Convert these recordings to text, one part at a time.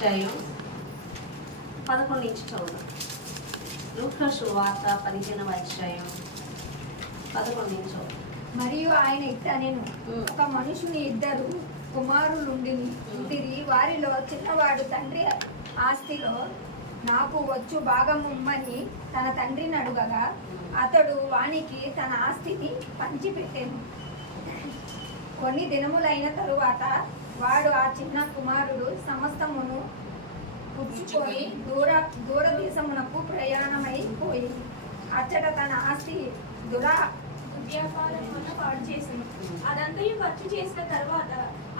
11 నుంచి చదువు. లూకా సువార్త 15వ అధ్యాయం 11 నుంచి చదువు. మరియు ఆయన ఇట్లనెను, ఒక మనుషుని ఇద్దరు కుమారులుండిరి. వారిలో చిన్నవాడు తండ్రి ఆస్తిలో నాకు వచ్చు భాగముమ్మని తన తండ్రిని అడుగగా అతడు వానికి తన ఆస్తిని పంచిపెట్టెను. కొన్ని దినములైన తరువాత వాడు ఆ చిన్న కుమారుడు సమస్తమును పుచ్చుకొని దూర దేశమునకు ప్రయాణమైపోయి అచ్చట తన ఆస్తి దుర్వ్యాపారం వల్ల పాడు చేసెను. అదంతయు ఖర్చు చేసిన తర్వాత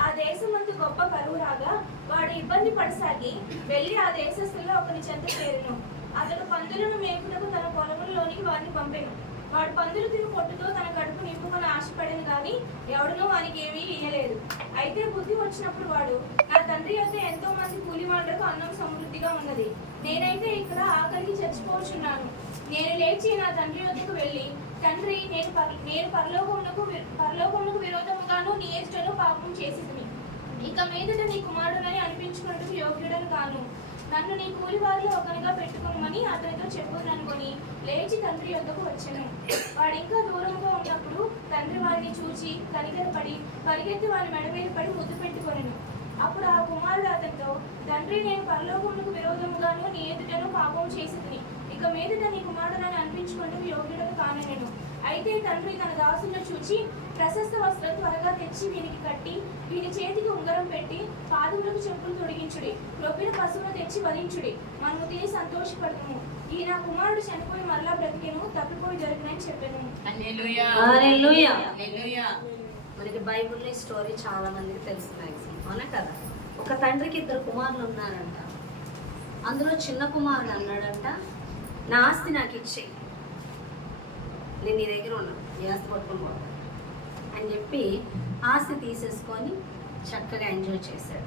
ఆ దేశమందు గొప్ప కరువు రాగా వాడు ఇబ్బంది పడసాగి వెళ్ళి ఆ దేశస్థుల్లో ఒకరి చెంత చేరెను. అతడు పందులను మేపుటకు తన పొలములలోనికి వారిని పంపెను. వాడు పందులు తిని పొట్టుతో తన కడుపు నింపుకొని ఆశపడను గాని ఎవడనూ వానికి ఏమీ ఇయ్యలేదు. అయితే బుద్ధి వచ్చినప్పుడు వాడు, నా తండ్రి యొక్క ఎంతో మంది కూలివాళ్లకు అన్నం సమృద్ధిగా ఉన్నది, నేనైతే ఇక్కడ ఆకలికి చచ్చిపోచున్నాను. నేను లేచి నా తండ్రి వద్దకు వెళ్ళి, తండ్రి, నేను పరలోకమునకు విరోధముగాను నీ ఎదుటను పాపం చేసితిని. ఇక మీదట నీ కుమారుడని అనిపించుకున్నట్టు యోగ్యుడను కాను. నన్ను నీ కూలి వారిలో ఒకనిగా పెట్టుకోమని అతనితో చెప్పుననుకొని లేచి తండ్రి యొద్దకు వచ్చెను. వాడు ఇంకా దూరంగా ఉన్నప్పుడు తండ్రి వారిని చూచి కనికరపడి పరిగెత్తి వారి మెడ మీద పడి ముద్దు పెట్టుకొనెను. అప్పుడు ఆ కుమారుడు అతనితో, తండ్రి, నేను పరలోకమునకు విరోధముగాను నీ ఎదుటను పాపం చేసితిని. ఇక మీదట నీ కుమారుడని అనిపించుకుంటూ యోగ్యుడను కానెను. అయితే తండ్రి తన దాసులను చూచి, ప్రశస్త వస్త్రం త్వరగా తెచ్చి వీనికి కట్టి వీని చేతికి ఉంగరం పెట్టి పాదములకు చెప్పులు తొడిగించుడి, రొప్పిన పశువును తెచ్చి వధించుడి, మనము తిని సంతోషపడము. ఈ నా కుమారుడు చనిపోయి మరలా బ్రతికెను, తప్పిపోయి దొరికినని చెప్పాను. మనకి బైబిల్లో ఈ స్టోరీ చాలా మందికి తెలుసు మ్యాక్సిమం, అవునా కదా? ఒక తండ్రికి 2 కుమారులు ఉన్నారంట. అందులో చిన్న కుమారుడు అన్నాడంట, నా ఆస్తి నాకు ఇచ్చేయి, నేను నీ దగ్గర ఉన్నాను, ఈ ఆస్తి పట్టుకొని పోతాను అని చెప్పి ఆస్తి తీసేసుకొని చక్కగా ఎంజాయ్ చేశాడు.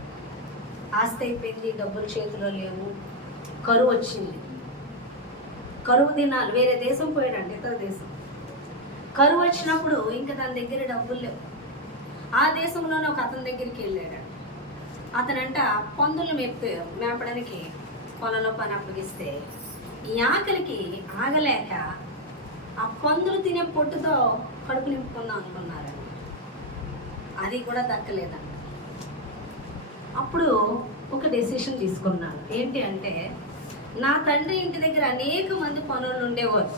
ఆస్తి అయిపోయింది, డబ్బులు చేతిలో లేవు, కరువు వచ్చింది. కరువు దినాలు, వేరే దేశం పోయాడండి, ఇతర దేశం. కరువు వచ్చినప్పుడు ఇంకా తన దగ్గర డబ్బులు లేవు. ఆ దేశంలోనే ఒక అతని దగ్గరికి వెళ్ళాడు. అతనంట పందులు మేపడానికి పొలంలో పని అప్పగిస్తే ఈ ఆకలికి ఆగలేక ఆ పందులు తినే పొట్టుతో కడుపు నింపుకుందాం అనుకున్నారు. అది కూడా దక్కలేదంట. అప్పుడు ఒక డెసిషన్ తీసుకున్నాను. ఏంటి అంటే, నా తండ్రి ఇంటి దగ్గర అనేక మంది పనులు ఉండేవారు.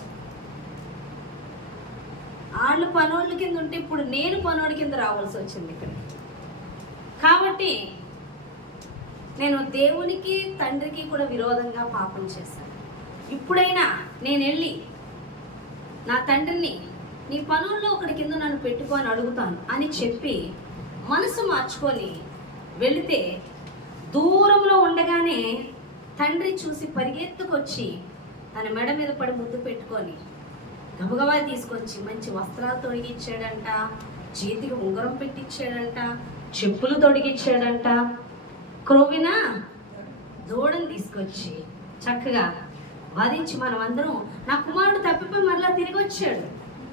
వాళ్ళు పనోళ్ళ కింద ఉంటే ఇప్పుడు నేను పనోడి కింద రావాల్సి వచ్చింది ఇక్కడ. కాబట్టి నేను దేవునికి తండ్రికి కూడా విరోధంగా పాపం చేశాను. ఇప్పుడైనా నేను వెళ్ళి నా తండ్రిని నీ పనుల్లో ఒకటి కింద నన్ను పెట్టుకొని అడుగుతాను అని చెప్పి మనసు మార్చుకొని వెళితే, దూరంలో ఉండగానే తండ్రి చూసి పరిగెత్తుకొచ్చి తన మెడ మీద పడి ముద్దు పెట్టుకొని గబగబా తీసుకొచ్చి మంచి వస్త్రాలు తొడిగిచ్చాడంట, చేతికి ఉంగరం పెట్టించాడంట, చెప్పులు తొడిగిచ్చాడంట, క్రోవిన దూడని తీసుకొచ్చి చక్కగా వధించి మనమందరం, నా కుమారుడు తప్పిపోయి మరలా తిరిగి వచ్చాడు,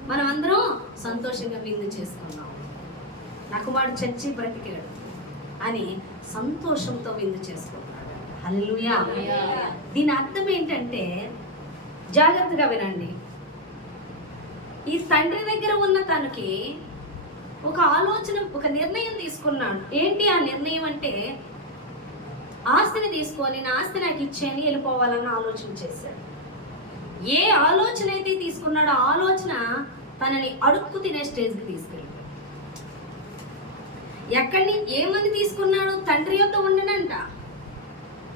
మనమందరం సంతోషంగా విందు చేసుకున్నాం, నా కుమారుడు చచ్చి బ్రతికాడు అని సంతోషంతో విందు చేసుకున్నాడు. హల్లెలూయా. దీని అర్థం ఏంటంటే, జాగ్రత్తగా వినండి. ఈ తండ్రి దగ్గర ఉన్న తనకి ఒక ఆలోచన, ఒక నిర్ణయం తీసుకున్నాడు. ఏంటి ఆ నిర్ణయం అంటే, ఆస్తిని తీసుకొని నా ఆస్తి నాకు ఇచ్చేయని వెళ్ళిపోవాలన్న ఆలోచన చేశాడు. ఏ ఆలోచన అయితే తీసుకున్నాడో ఆ ఆలోచన తనని అడుక్కు తినే స్టేజ్కి తీసుకెళ్ళిపోయాడు. ఎక్కడిని ఏమని తీసుకున్నాడు? తండ్రి యొక్క ఉండనంట,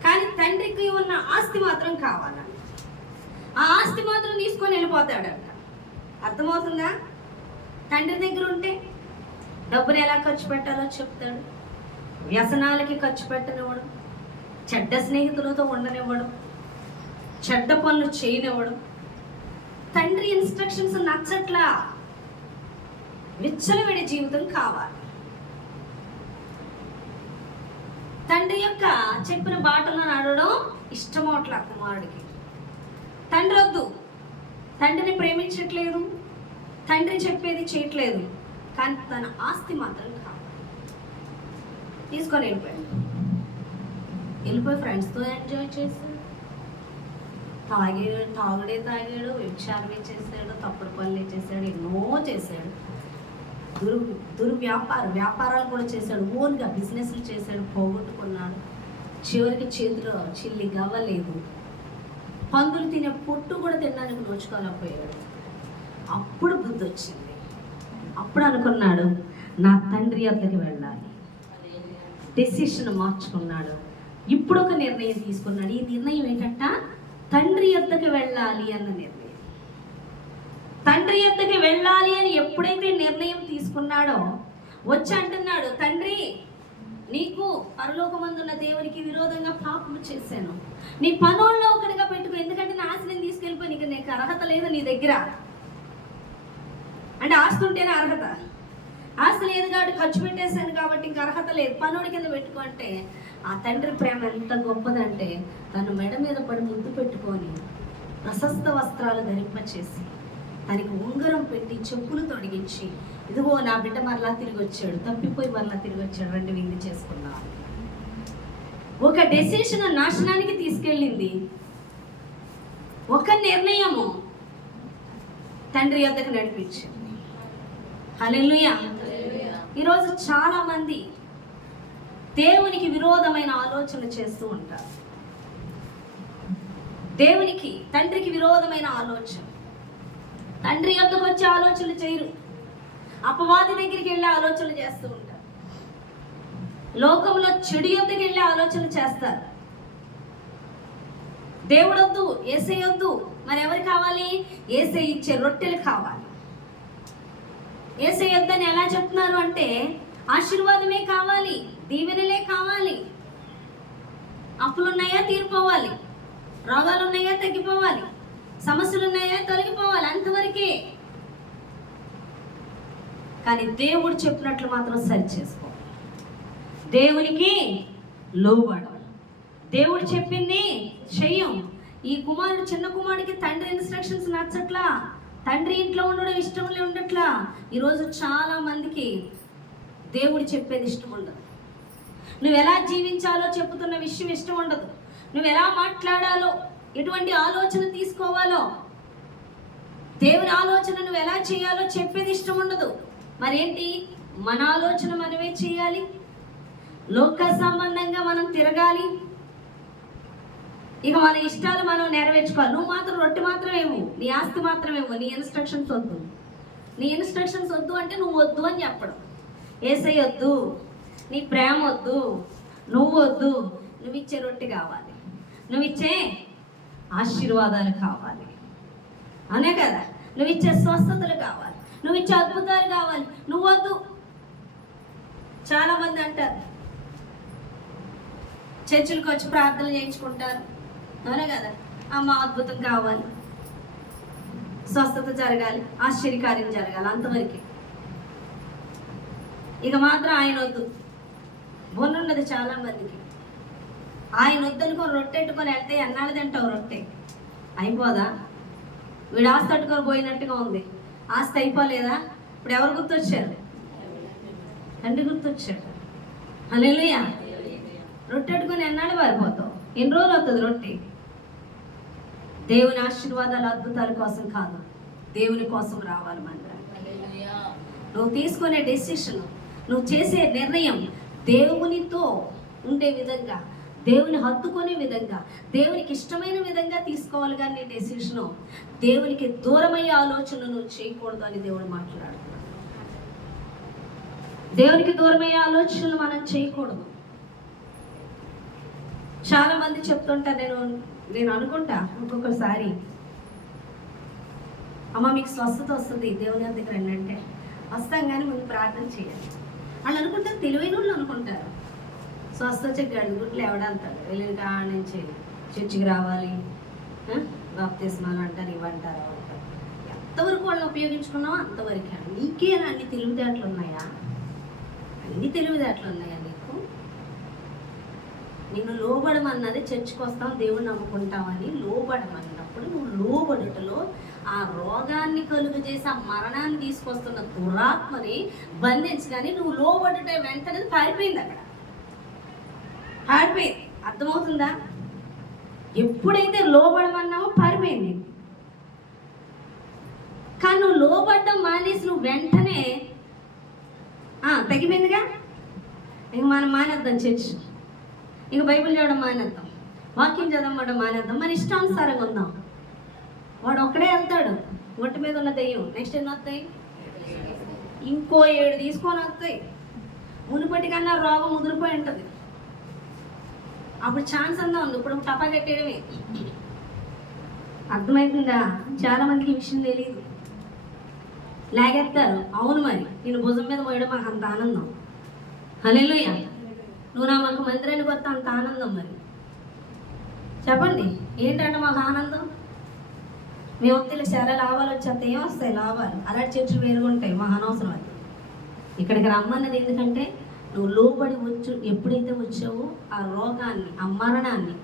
కానీ తండ్రికి ఉన్న ఆస్తి మాత్రం కావాలంట. ఆ ఆస్తి మాత్రం తీసుకొని వెళ్ళిపోతాడంట. అర్థమవుతుందా? తండ్రి దగ్గర ఉంటే డబ్బులు ఎలా ఖర్చు పెట్టాలో చెప్తాడు, వ్యసనాలకి ఖర్చు పెట్టనివ్వడం, చెడ్డ స్నేహితులతో ఉండనివ్వడం, చెడ్డ పనులు చేయనివ్వడం. తండ్రి ఇన్స్ట్రక్షన్స్ నచ్చట్లా, విచ్చలవిడి జీవితం కావాలి. తండ్రి యొక్క చెప్పిన బాటలో నడవడం ఇష్టమవట్లా కుమారుడికి. తండ్రి వద్దు, తండ్రిని ప్రేమించట్లేదు, తండ్రి చెప్పేది చేయట్లేదు, కానీ తన ఆస్తి మాత్రం కావాలి. తీసుకొని వెళ్ళిపోయాడు. వెళ్ళిపోయి ఫ్రెండ్స్తో ఎంజాయ్ చేశాడు, తాగాడు, వ్యభిచారమే చేశాడు, తప్పుడు పనులే చేశాడు, ఎన్నో చేశాడు, వ్యాపారాలు కూడా చేశాడు, ఓన్గా బిజినెస్లు చేశాడు, పోగొట్టుకున్నాడు. చివరికి చేతిలో చిల్లి గవ్వలేదు, పందులు తినే పొట్టు కూడా తినడానికి నోచుకోలేకపోయాడు. అప్పుడు బుద్ధి వచ్చింది. అప్పుడు అనుకున్నాడు, నా తండ్రి వద్దకు వెళ్ళాలి. డెసిషన్ మార్చుకున్నాడు. ఇప్పుడు ఒక నిర్ణయం తీసుకున్నాడు. ఈ నిర్ణయం ఏంటంట, తండ్రి వద్దకు వెళ్ళాలి అన్న నిర్ణయం. తండ్రి వద్దకు వెళ్ళాలి అని ఎప్పుడైతే నిర్ణయం తీసుకున్నాడో వచ్చి అంటున్నాడు, తండ్రి నీకు పరలోకమందున్న దేవునికి విరోధంగా పాపము చేశాను, నీ పనుల్లో ఒకటిగా పెట్టుకో, ఎందుకంటే నా ఆస్తిని తీసుకెళ్ళిపోయి నీకు అర్హత లేదు నీ దగ్గర. అంటే ఆస్తి ఉంటేనే అర్హత, ఆస్తి లేదు కాబట్టి ఖర్చు పెట్టేశాను కాబట్టి ఇంక అర్హత లేదు, పనుడి కింద పెట్టుకో అంటే ఆ తండ్రి ప్రేమ ఎంత గొప్పదంటే తను మెడ మీద పడి ముద్దు పెట్టుకొని ప్రశస్త వస్త్రాలు ధరింపచేసి తనకి ఉంగరం పెట్టి చెప్పులు తొడిగించి, ఇదిగో నా బిడ్డ మరలా తిరిగి వచ్చాడు, తప్పిపోయి మరలా తిరిగి వచ్చాడు, రెండు విందు చేసుకున్నా. ఒక డెసిషన్ నాశనానికి తీసుకెళ్ళింది. ఒక నిర్ణయము తండ్రి వద్దకు నడిపించింది. హల్లెలూయా. ఈరోజు చాలా మంది దేవునికి విరోధమైన ఆలోచనలు చేస్తూ ఉంటారు. దేవునికి తండ్రికి విరోధమైన ఆలోచన, తండ్రి వద్దకు వచ్చే ఆలోచనలు చేయరు, అపవాది దగ్గరికి వెళ్ళే ఆలోచనలు చేస్తూ ఉంటారు, లోకంలో చెడు వద్దకు వెళ్ళే ఆలోచనలు చేస్తారు. దేవుడొద్దు, యేసయ్య వద్దు, మరి ఎవరు కావాలి? యేసయ్య ఇచ్చే రొట్టెలు కావాలి. యేసయ్య వద్దని ఎలా చెప్తున్నారు అంటే ఆశీర్వాదమే కావాలి, దీవెనలే కావాలి, అప్పులున్నాయా తీరిపోవాలి, రోగాలు ఉన్నాయా తగ్గిపోవాలి, సమస్యలు ఉన్నాయా తొలగిపోవాలి, అంతవరకే. కానీ దేవుడు చెప్పినట్లు మాత్రం సరి చేసుకోవాలి, దేవునికి లోబడాలి, దేవుడు చెప్పింది చెయ్యం. ఈ కుమారుడు, చిన్న కుమారుడికి తండ్రి ఇన్స్ట్రక్షన్స్ నచ్చట్లా, తండ్రి ఇంట్లో ఉండడం ఇష్టం ఉండట్లా. ఈరోజు చాలా మందికి దేవుడు చెప్పేది ఇష్టం ఉండదు, నువ్వు ఎలా జీవించాలో చెప్పుతున్న విషయం ఇష్టం ఉండదు, నువ్వు ఎలా మాట్లాడాలో, ఎటువంటి ఆలోచన తీసుకోవాలో, దేవుని ఆలోచన నువ్వు ఎలా చేయాలో చెప్పేది ఇష్టం ఉండదు. మరేంటి, మన ఆలోచన మనమే చేయాలి, లోక సంబంధంగా మనం తిరగాలి, ఇక మన ఇష్టాలు మనం నెరవేర్చుకోవాలి. నువ్వు మాత్రం రొట్టె మాత్రం ఇవ్వు, నీ ఆస్తి మాత్రం ఇవ్వు, నీ ఇన్స్ట్రక్షన్స్ వద్దు. నీ ఇన్స్ట్రక్షన్స్ వద్దు అంటే నువ్వు వద్దు అని చెప్పడం. యేసయ్య వద్దు, నీ ప్రేమ వద్దు, నువ్వు వద్దు, నువ్వు ఇచ్చే రొట్టె కావాలి, నువ్వు ఇచ్చే ఆశీర్వాదాలు కావాలి, అనే కదా, నువ్వు ఇచ్చే స్వస్థతలు కావాలి, నువ్వు ఇచ్చే అద్భుతాలు కావాలి, నువ్వు వద్దు. చాలామంది అంటారు, చర్చిలకు వచ్చి ప్రార్థనలు చేయించుకుంటారు, అవునా కదా, అమ్మ అద్భుతం కావాలి, స్వస్థత జరగాలి, ఆశ్చర్యకార్యం జరగాలి, అంతవరకే. ఇక మాత్రం ఆయన వద్దు. బొన్నున్నది చాలా మందికి, ఆయన వద్దనుకొని రొట్టెట్టుకొని వెళ్తే ఎన్నాళ్ళు తింటావు రొట్టె? అయిపోదా? వీడు ఆస్తి తట్టుకొని పోయినట్టుగా ఉంది, ఆస్తి అయిపోలేదా? ఇప్పుడు ఎవరు గుర్తొచ్చారు? తండ్రి గుర్తొచ్చాడు. హల్లెలూయా. రొట్టెట్టుకొని ఎన్నాళ్ళు పారిపోతావు? ఎన్ని రోజులు అవుతుంది రొట్టె? దేవుని ఆశీర్వాదాలు అద్భుతాల కోసం కాదు, దేవుని కోసం రావాలి మన. నువ్వు తీసుకునే డెసిషన్, నువ్వు చేసే నిర్ణయం దేవునితో ఉండే విధంగా, దేవుని హత్తుకునే విధంగా, దేవునికి ఇష్టమైన విధంగా తీసుకోవాలి. కానీ నీ డెసిషను దేవునికి దూరమయ్యే ఆలోచనలు నువ్వు చేయకూడదు అని దేవుడు మాట్లాడుతున్నాడు. దేవునికి దూరమయ్యే ఆలోచనలు మనం చేయకూడదు. చాలా మంది చెప్తుంటా, నేను అనుకుంటా ఒక్కొక్కసారి, అమ్మ మీకు స్వస్థత వస్తుంది దేవుని దగ్గర రండి అంటే వస్తాం, కానీ ముందు ప్రార్థన చేయాలి. వాళ్ళు అనుకుంటారు, తెలివైన వాళ్ళు అనుకుంటారు, స్వస్థ వచ్చి అడుగుట్లు ఎవడంటారు, వెళ్ళిన కాడ నుంచి చర్చికి రావాలి, బాప్తిస్మాలు అంటారు, ఇవ్వంటారు, అవంటారు. ఎంతవరకు వాళ్ళని ఉపయోగించుకున్నావో అంతవరకే. నీకే అన్ని తెలివితేటలు ఉన్నాయా? అన్ని తెలివితేటలు ఉన్నాయా నీకు? నిన్ను లోబడమన్నది చర్చికి వస్తాం దేవుని నమ్ముకుంటామని లోబడమన్నప్పుడు నువ్వు లోబడుటలో ఆ రోగాన్ని కలుగు చేసి ఆ మరణాన్ని తీసుకొస్తున్న దురాత్మని బంధించి, కానీ నువ్వు లోబడుట వెంటనే పారిపోయింది, అక్కడ పారిపోయింది. అర్థమవుతుందా? ఎప్పుడైతే లోబడమన్నామో పారిపోయింది. కానీ నువ్వు లోబడ్డం మానేసి నువ్వు వెంటనే తగ్గిపోయిందిగా, ఇంక మనం మానేద్దాం చర్చ్, ఇంక బైబిల్ చదవడం మానేద్దాం, వాక్యం చదవడం మానేద్దాం, మన ఇష్టానుసారంగా ఉందాం. వాడు ఒక్కడే వెళ్తాడు, ఒంటి మీద ఉన్న దెయ్యం. నెక్స్ట్ ఎన్ని వస్తాయి? ఇంకో 7 తీసుకొని వస్తాయి. మునుపటి కన్నా రోగం ముదిరిపోయి ఉంటుంది. అప్పుడు ఛాన్స్ అందా ఉంది, ఇప్పుడు టపా కట్టేయడమే. అర్థమవుతుందా? చాలా మందికి ఈ విషయం తెలియదు. లాగేస్తారు. అవును, మరి నేను భుజం మీద పోయడం మాకు అంత ఆనందం. హల్లెలూయా. నువ్వు నా మాకు మందిరానికి వస్తే అంత ఆనందం. మరి చెప్పండి, ఏంటంటే మాకు ఆనందం? మీ ఒత్తిడి చాలా లాభాలు వచ్చేస్తే ఏం వస్తాయి? లాభాలు అలాంటి చర్చలు వేరుగా ఉంటాయి, మాకు అనవసరం. అది ఇక్కడికి రమ్మన్నది ఎందుకంటే నువ్వు లోబడి ఎప్పుడైతే వచ్చావో ఆ రోగాన్ని, ఆ మరణాన్ని,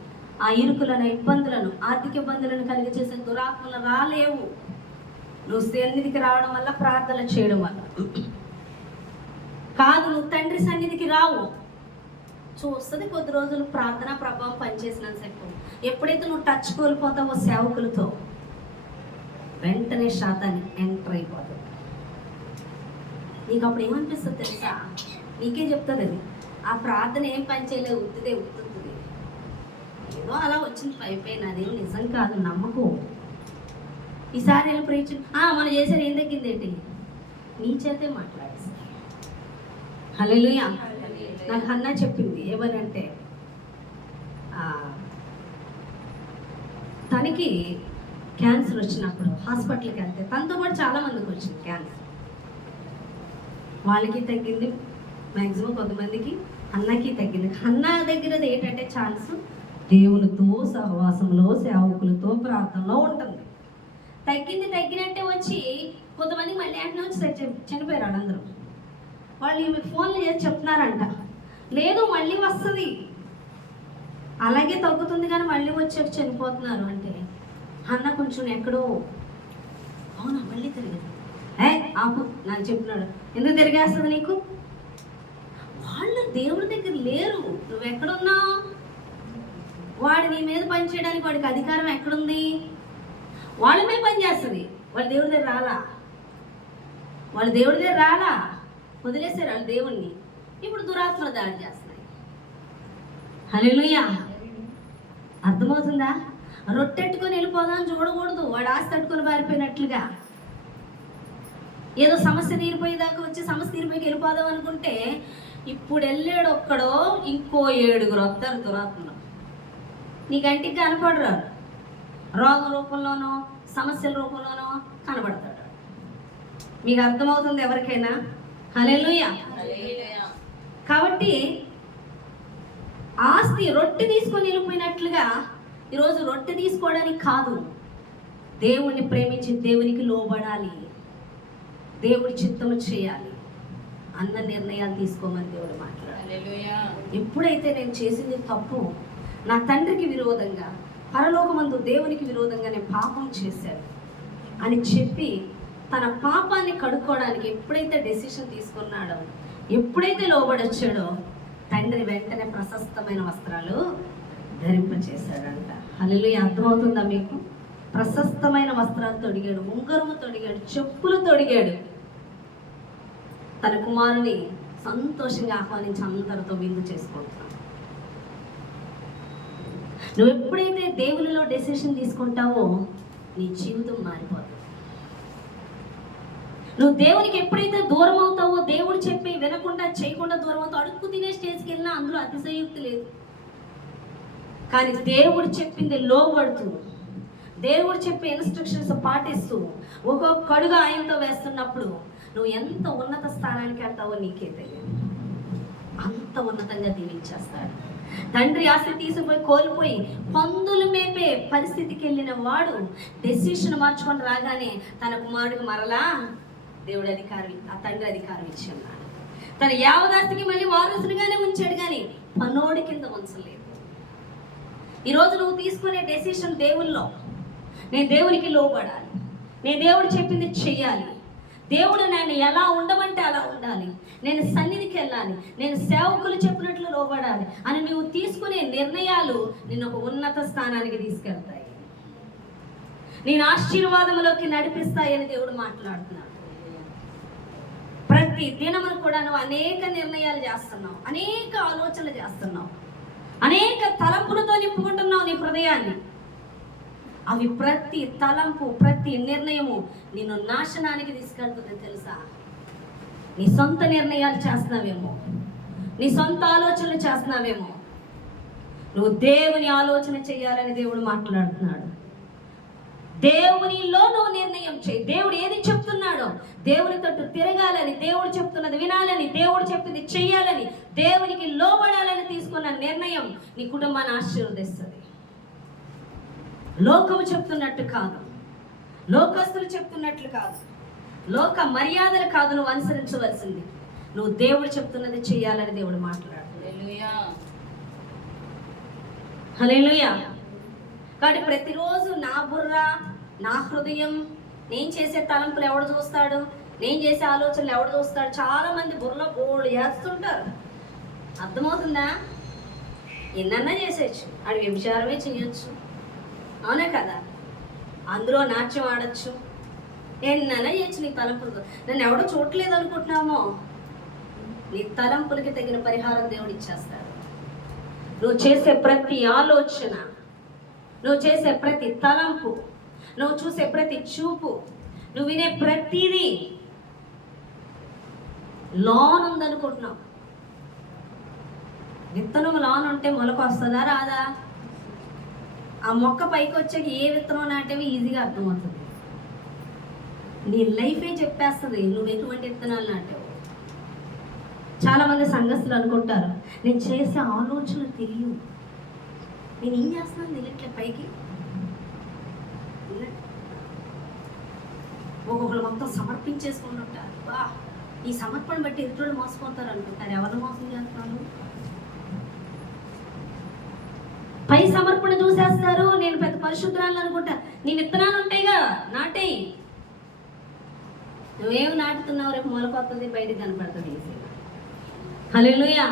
ఆ ఇరుకులను, ఇబ్బందులను, ఆర్థిక ఇబ్బందులను కలిగి చేసే దురాత్మలు రాలేవు. నువ్వు సన్నిధికి రావడం వల్ల, ప్రార్థన చేయడం వల్ల కాదు. నువ్వు తండ్రి సన్నిధికి రావు, చూస్తుంది కొద్ది రోజులు ప్రార్థన ప్రభావం పనిచేసినంతసేపు. ఎప్పుడైతే నువ్వు టచ్ కోల్పోతావో సేవకులతో, వెంటనే శాతాన్ని ఎంటర్ అయిపోతుంది. నీకు అప్పుడు ఏమనిపిస్తుంది తెలుసా? నీకే చెప్తుంది అది. ఆ ప్రార్థన ఏం పని చేయలేదు, ఉత్తుదే ఉత్తుంది, ఏదో అలా వచ్చింది పైపైన, అదేం నిజం కాదు. నమ్మకు. ఈసారి వెళ్ళి ప్రీచ్ మనం చేసేది ఏం తగ్గిందేంటి? నీ చేతే మాట్లాడేసి. హల్లెలూయా. నాకు అన్నా చెప్పింది ఏమనంటే, తనకి క్యాన్సర్ వచ్చినప్పుడు హాస్పిటల్కి వెళ్తే తనతో పాటు చాలా మందికి వచ్చింది క్యాన్సర్. వాళ్ళకి తగ్గింది, మ్యాక్సిమం కొంతమందికి. అన్నకి తగ్గింది. అన్న దగ్గర ఏంటంటే ఛాన్స్ దేవునితో సహవాసంలో, సేవకులతో, ప్రార్థనలో ఉంటుంది. తగ్గినట్టే వచ్చి కొంతమంది మళ్ళీ వెంటనే వచ్చి చనిపోయారు వాళ్ళందరూ. వాళ్ళు మీకు ఫోన్లు చేసి చెప్తున్నారంట, లేదు మళ్ళీ వస్తుంది, అలాగే తగ్గుతుంది కానీ మళ్ళీ వచ్చి చనిపోతున్నారు అంటే, అన్న కొంచెం ఎక్కడో, అవునా మళ్ళీ తిరిగేది, ఆపు నాకు చెప్పినాడు. ఎందుకు తిరిగేస్తుంది నీకు? వాళ్ళు దేవుడి దగ్గర లేరు, నువ్వు ఎక్కడున్నావు? వాడు నీ మీద పని చేయడానికి వాడికి అధికారం ఎక్కడుంది? వాళ్ళ మీద పని చేస్తుంది. వాళ్ళు దేవుడి దగ్గర రాలా, వాళ్ళు దేవుడి దగ్గర రాలా, వదిలేశారు వాళ్ళు దేవుణ్ణి. ఇప్పుడు దురాత్మలు దాడి చేస్తున్నాయి. హల్లెలూయా. అర్థమవుతుందా? రొట్టెట్టుకొని వెళ్ళిపోదాం చూడకూడదు. వాడు ఆస్తి తట్టుకొని పారిపోయినట్లుగా ఏదో సమస్య తీరిపోయేదాకా వచ్చి సమస్య తీరిపోయి వెళ్ళిపోదాం అనుకుంటే, ఇప్పుడు వెళ్ళాడు ఒక్కడో, ఇంకో 7 వస్తారు దురాత్మలు. నీ కంటికి కనపడరాడు, రోగం రూపంలోనో సమస్యల రూపంలోనో కనబడతాడు. మీకు అర్థమవుతుంది ఎవరికైనా? హల్లెలూయా. కాబట్టి ఆస్తి రొట్టె తీసుకొని వెళ్ళిపోయినట్లుగా ఈరోజు రొట్టె తీసుకోవడానికి కాదు, దేవుణ్ణి ప్రేమించి దేవునికి లోబడాలి, దేవుడి చిత్తము చేయాలి అన్న నిర్ణయాలు తీసుకోమని దేవుడు మాట్లాడాలి. ఎప్పుడైతే నేను చేసింది తప్పు, నా తండ్రికి విరోధంగా, పరలోకమందు దేవునికి విరోధంగా నేను పాపం చేశాను అని చెప్పి తన పాపాన్ని కడుక్కోవడానికి ఎప్పుడైతే డెసిషన్ తీసుకున్నాడో, ఎప్పుడైతే లోబడొచ్చాడో, తండ్రి వెంటనే ప్రశస్తమైన వస్త్రాలు ధరింపచేశాడంట. హల్లెలూయా. అర్థమవుతుందా మీకు? ప్రశస్తమైన వస్త్రాలు తొడిగాడు, ఉంగరము తొడిగాడు, చెప్పులు తొడిగాడు. తన కుమారుని సంతోషంగా ఆహ్వానించి అందరితో విందు చేసుకుంటున్నాడు. నువ్వు ఎప్పుడైతే దేవునిలో డెసిషన్ తీసుకుంటావో నీ జీవితం మారిపోతుంది. నువ్వు దేవునికి ఎప్పుడైతే దూరం అవుతావో, దేవుడు చెప్పి వినకుండా చేయకుండా దూరం అవుతావు. అడుక్కు తినే స్టేజ్కి వెళ్ళినా అందులో అతిశయోక్తి లేదు. కానీ దేవుడు చెప్పింది లోబడుతూ, దేవుడు చెప్పే ఇన్స్ట్రక్షన్స్ పాటిస్తూ, ఒక్కొక్క అడుగు ఆయనతో వేస్తున్నప్పుడు నువ్వు ఎంత ఉన్నత స్థానానికి వెళ్తావో నీకే తెలియదు. అంత ఉన్నతంగా దీవించేస్తాడు. తండ్రి ఆస్తి తీసుకుపోయి కోల్పోయి పందులు మేపే పరిస్థితికి వెళ్ళిన వాడు డెసిషన్ మార్చుకొని రాగానే తన కుమారుడికి మరలా దేవుడి అధికారం, ఆ తండ్రి అధికారం ఇచ్చాడు. తన యావదాస్తికి మళ్ళీ వారసునిగానే ఉంచాడు, కానీ పనోడి కింద ఉంచలేదు. ఈరోజు నువ్వు తీసుకునే డెసిషన్ దేవుల్లో, నేను దేవునికి లోబడాలి, నేను దేవుడు చెప్పింది చెయ్యాలి, దేవుడు నేను ఎలా ఉండమంటే అలా ఉండాలి, నేను సన్నిధికి వెళ్ళాలి, నేను సేవకులు చెప్పినట్లు లోబడాలి అని నువ్వు తీసుకునే నిర్ణయాలు నిన్ను ఒక ఉన్నత స్థానానికి తీసుకెళ్తాయి, నేను ఆశీర్వాదంలోకి నడిపిస్తాయని దేవుడు మాట్లాడుతున్నాడు. ప్రతి దినమును కూడా నువ్వు అనేక నిర్ణయాలు చేస్తున్నావు, అనేక ఆలోచనలు చేస్తున్నావు, అనేక తలంపులతో నింపుకుంటున్నావు నీ హృదయాన్ని. అవి ప్రతి తలంపు, ప్రతి నిర్ణయము నిన్ను నాశనానికి తీసుకెళ్తుంది తెలుసా? నీ సొంత నిర్ణయాలు చేస్తున్నావేమో, నీ సొంత ఆలోచనలు చేస్తున్నావేమో. నువ్వు దేవుని ఆలోచన చేయాలని దేవుడు మాట్లాడుతున్నాడు. దేవునిలో నువ్వు నిర్ణయం చేయి. దేవుడు ఏది చెప్తున్నాడో దేవుని తట్టు తిరగాలని, దేవుడు చెప్తున్నది వినాలని, దేవుడు చెప్పింది చెయ్యాలని, దేవునికి లోబడాలని తీసుకున్న నిర్ణయం నీ కుటుంబాన్ని ఆశీర్వదిస్తుంది. లోకము చెప్తున్నట్టు కాదు, లోకస్తులు చెప్తున్నట్లు కాదు, లోక మర్యాదలు కాదు నువ్వు అనుసరించవలసింది. నువ్వు దేవుడు చెప్తున్నది చెయ్యాలని దేవుడు మాట్లాడుతున్నాడు. హల్లెలూయా. కాబట్టి ప్రతిరోజు నా బుర్ర, నా హృదయం, నేను చేసే తలంపులు ఎవడు చూస్తాడు, నేను చేసే ఆలోచనలు ఎవడు చూస్తాడు? చాలా మంది బుర్రలో బోర్డు చేస్తుంటారు. అర్థమవుతుందా? ఎన్నన్నా చేసేయచ్చు, ఆడు వ్యభిచారమే చేయొచ్చు, అవునే కదా, అందులో నాట్యం ఆడచ్చు, ఎన్నన్నా చేయొచ్చు. నీ తలంపులతో నన్ను ఎవడో చూడలేదు అనుకుంటున్నామో, నీ తలంపులకి తగిన పరిహారం దేవుడు ఇచ్చేస్తాడు. నువ్వు చేసే ప్రతి ఆలోచన, నువ్వు చేసే ప్రతి తలంపు, నువ్వు చూసే ప్రతి చూపు, నువ్వు వినే ప్రతిదీ లోన్ ఉందనుకుంటున్నావు. విత్తనం లోన్ ఉంటే మొలక వస్తుందా రాదా? ఆ మొక్క పైకి వచ్చాక ఏ విత్తనం నాటేవి ఈజీగా అర్థమవుతుంది. నీ లైఫే చెప్పేస్తుంది నువ్వు ఎటువంటి విత్తనాలు నాటావు. చాలామంది సంఘస్థులు అనుకుంటారు, నేను చేసే ఆలోచనలు తెలియవు, నేను ఏం చేస్తున్నాను తెలియట్లే పైకి. ఒక్కొక్కరు మొత్తం సమర్పించేసుకుని ఉంటారు. బా, ఈ సమర్పణ బట్టి ఎదుటి మోసపోతారు అనుకుంటారు. ఎవరిని మోసం చేస్తాను? పై సమర్పణ చూసేస్తారు, నేను పెద్ద పరిశుద్ధరాలు అనుకుంటా. నీ విత్తనాలు ఉంటాయిగా, నాటేయి. నువ్వేమి నాటుతున్నావు, రేపు మొలకొస్తుంది, బయటికి కనపడుతుంది ఈజీగా. హల్లెలూయా.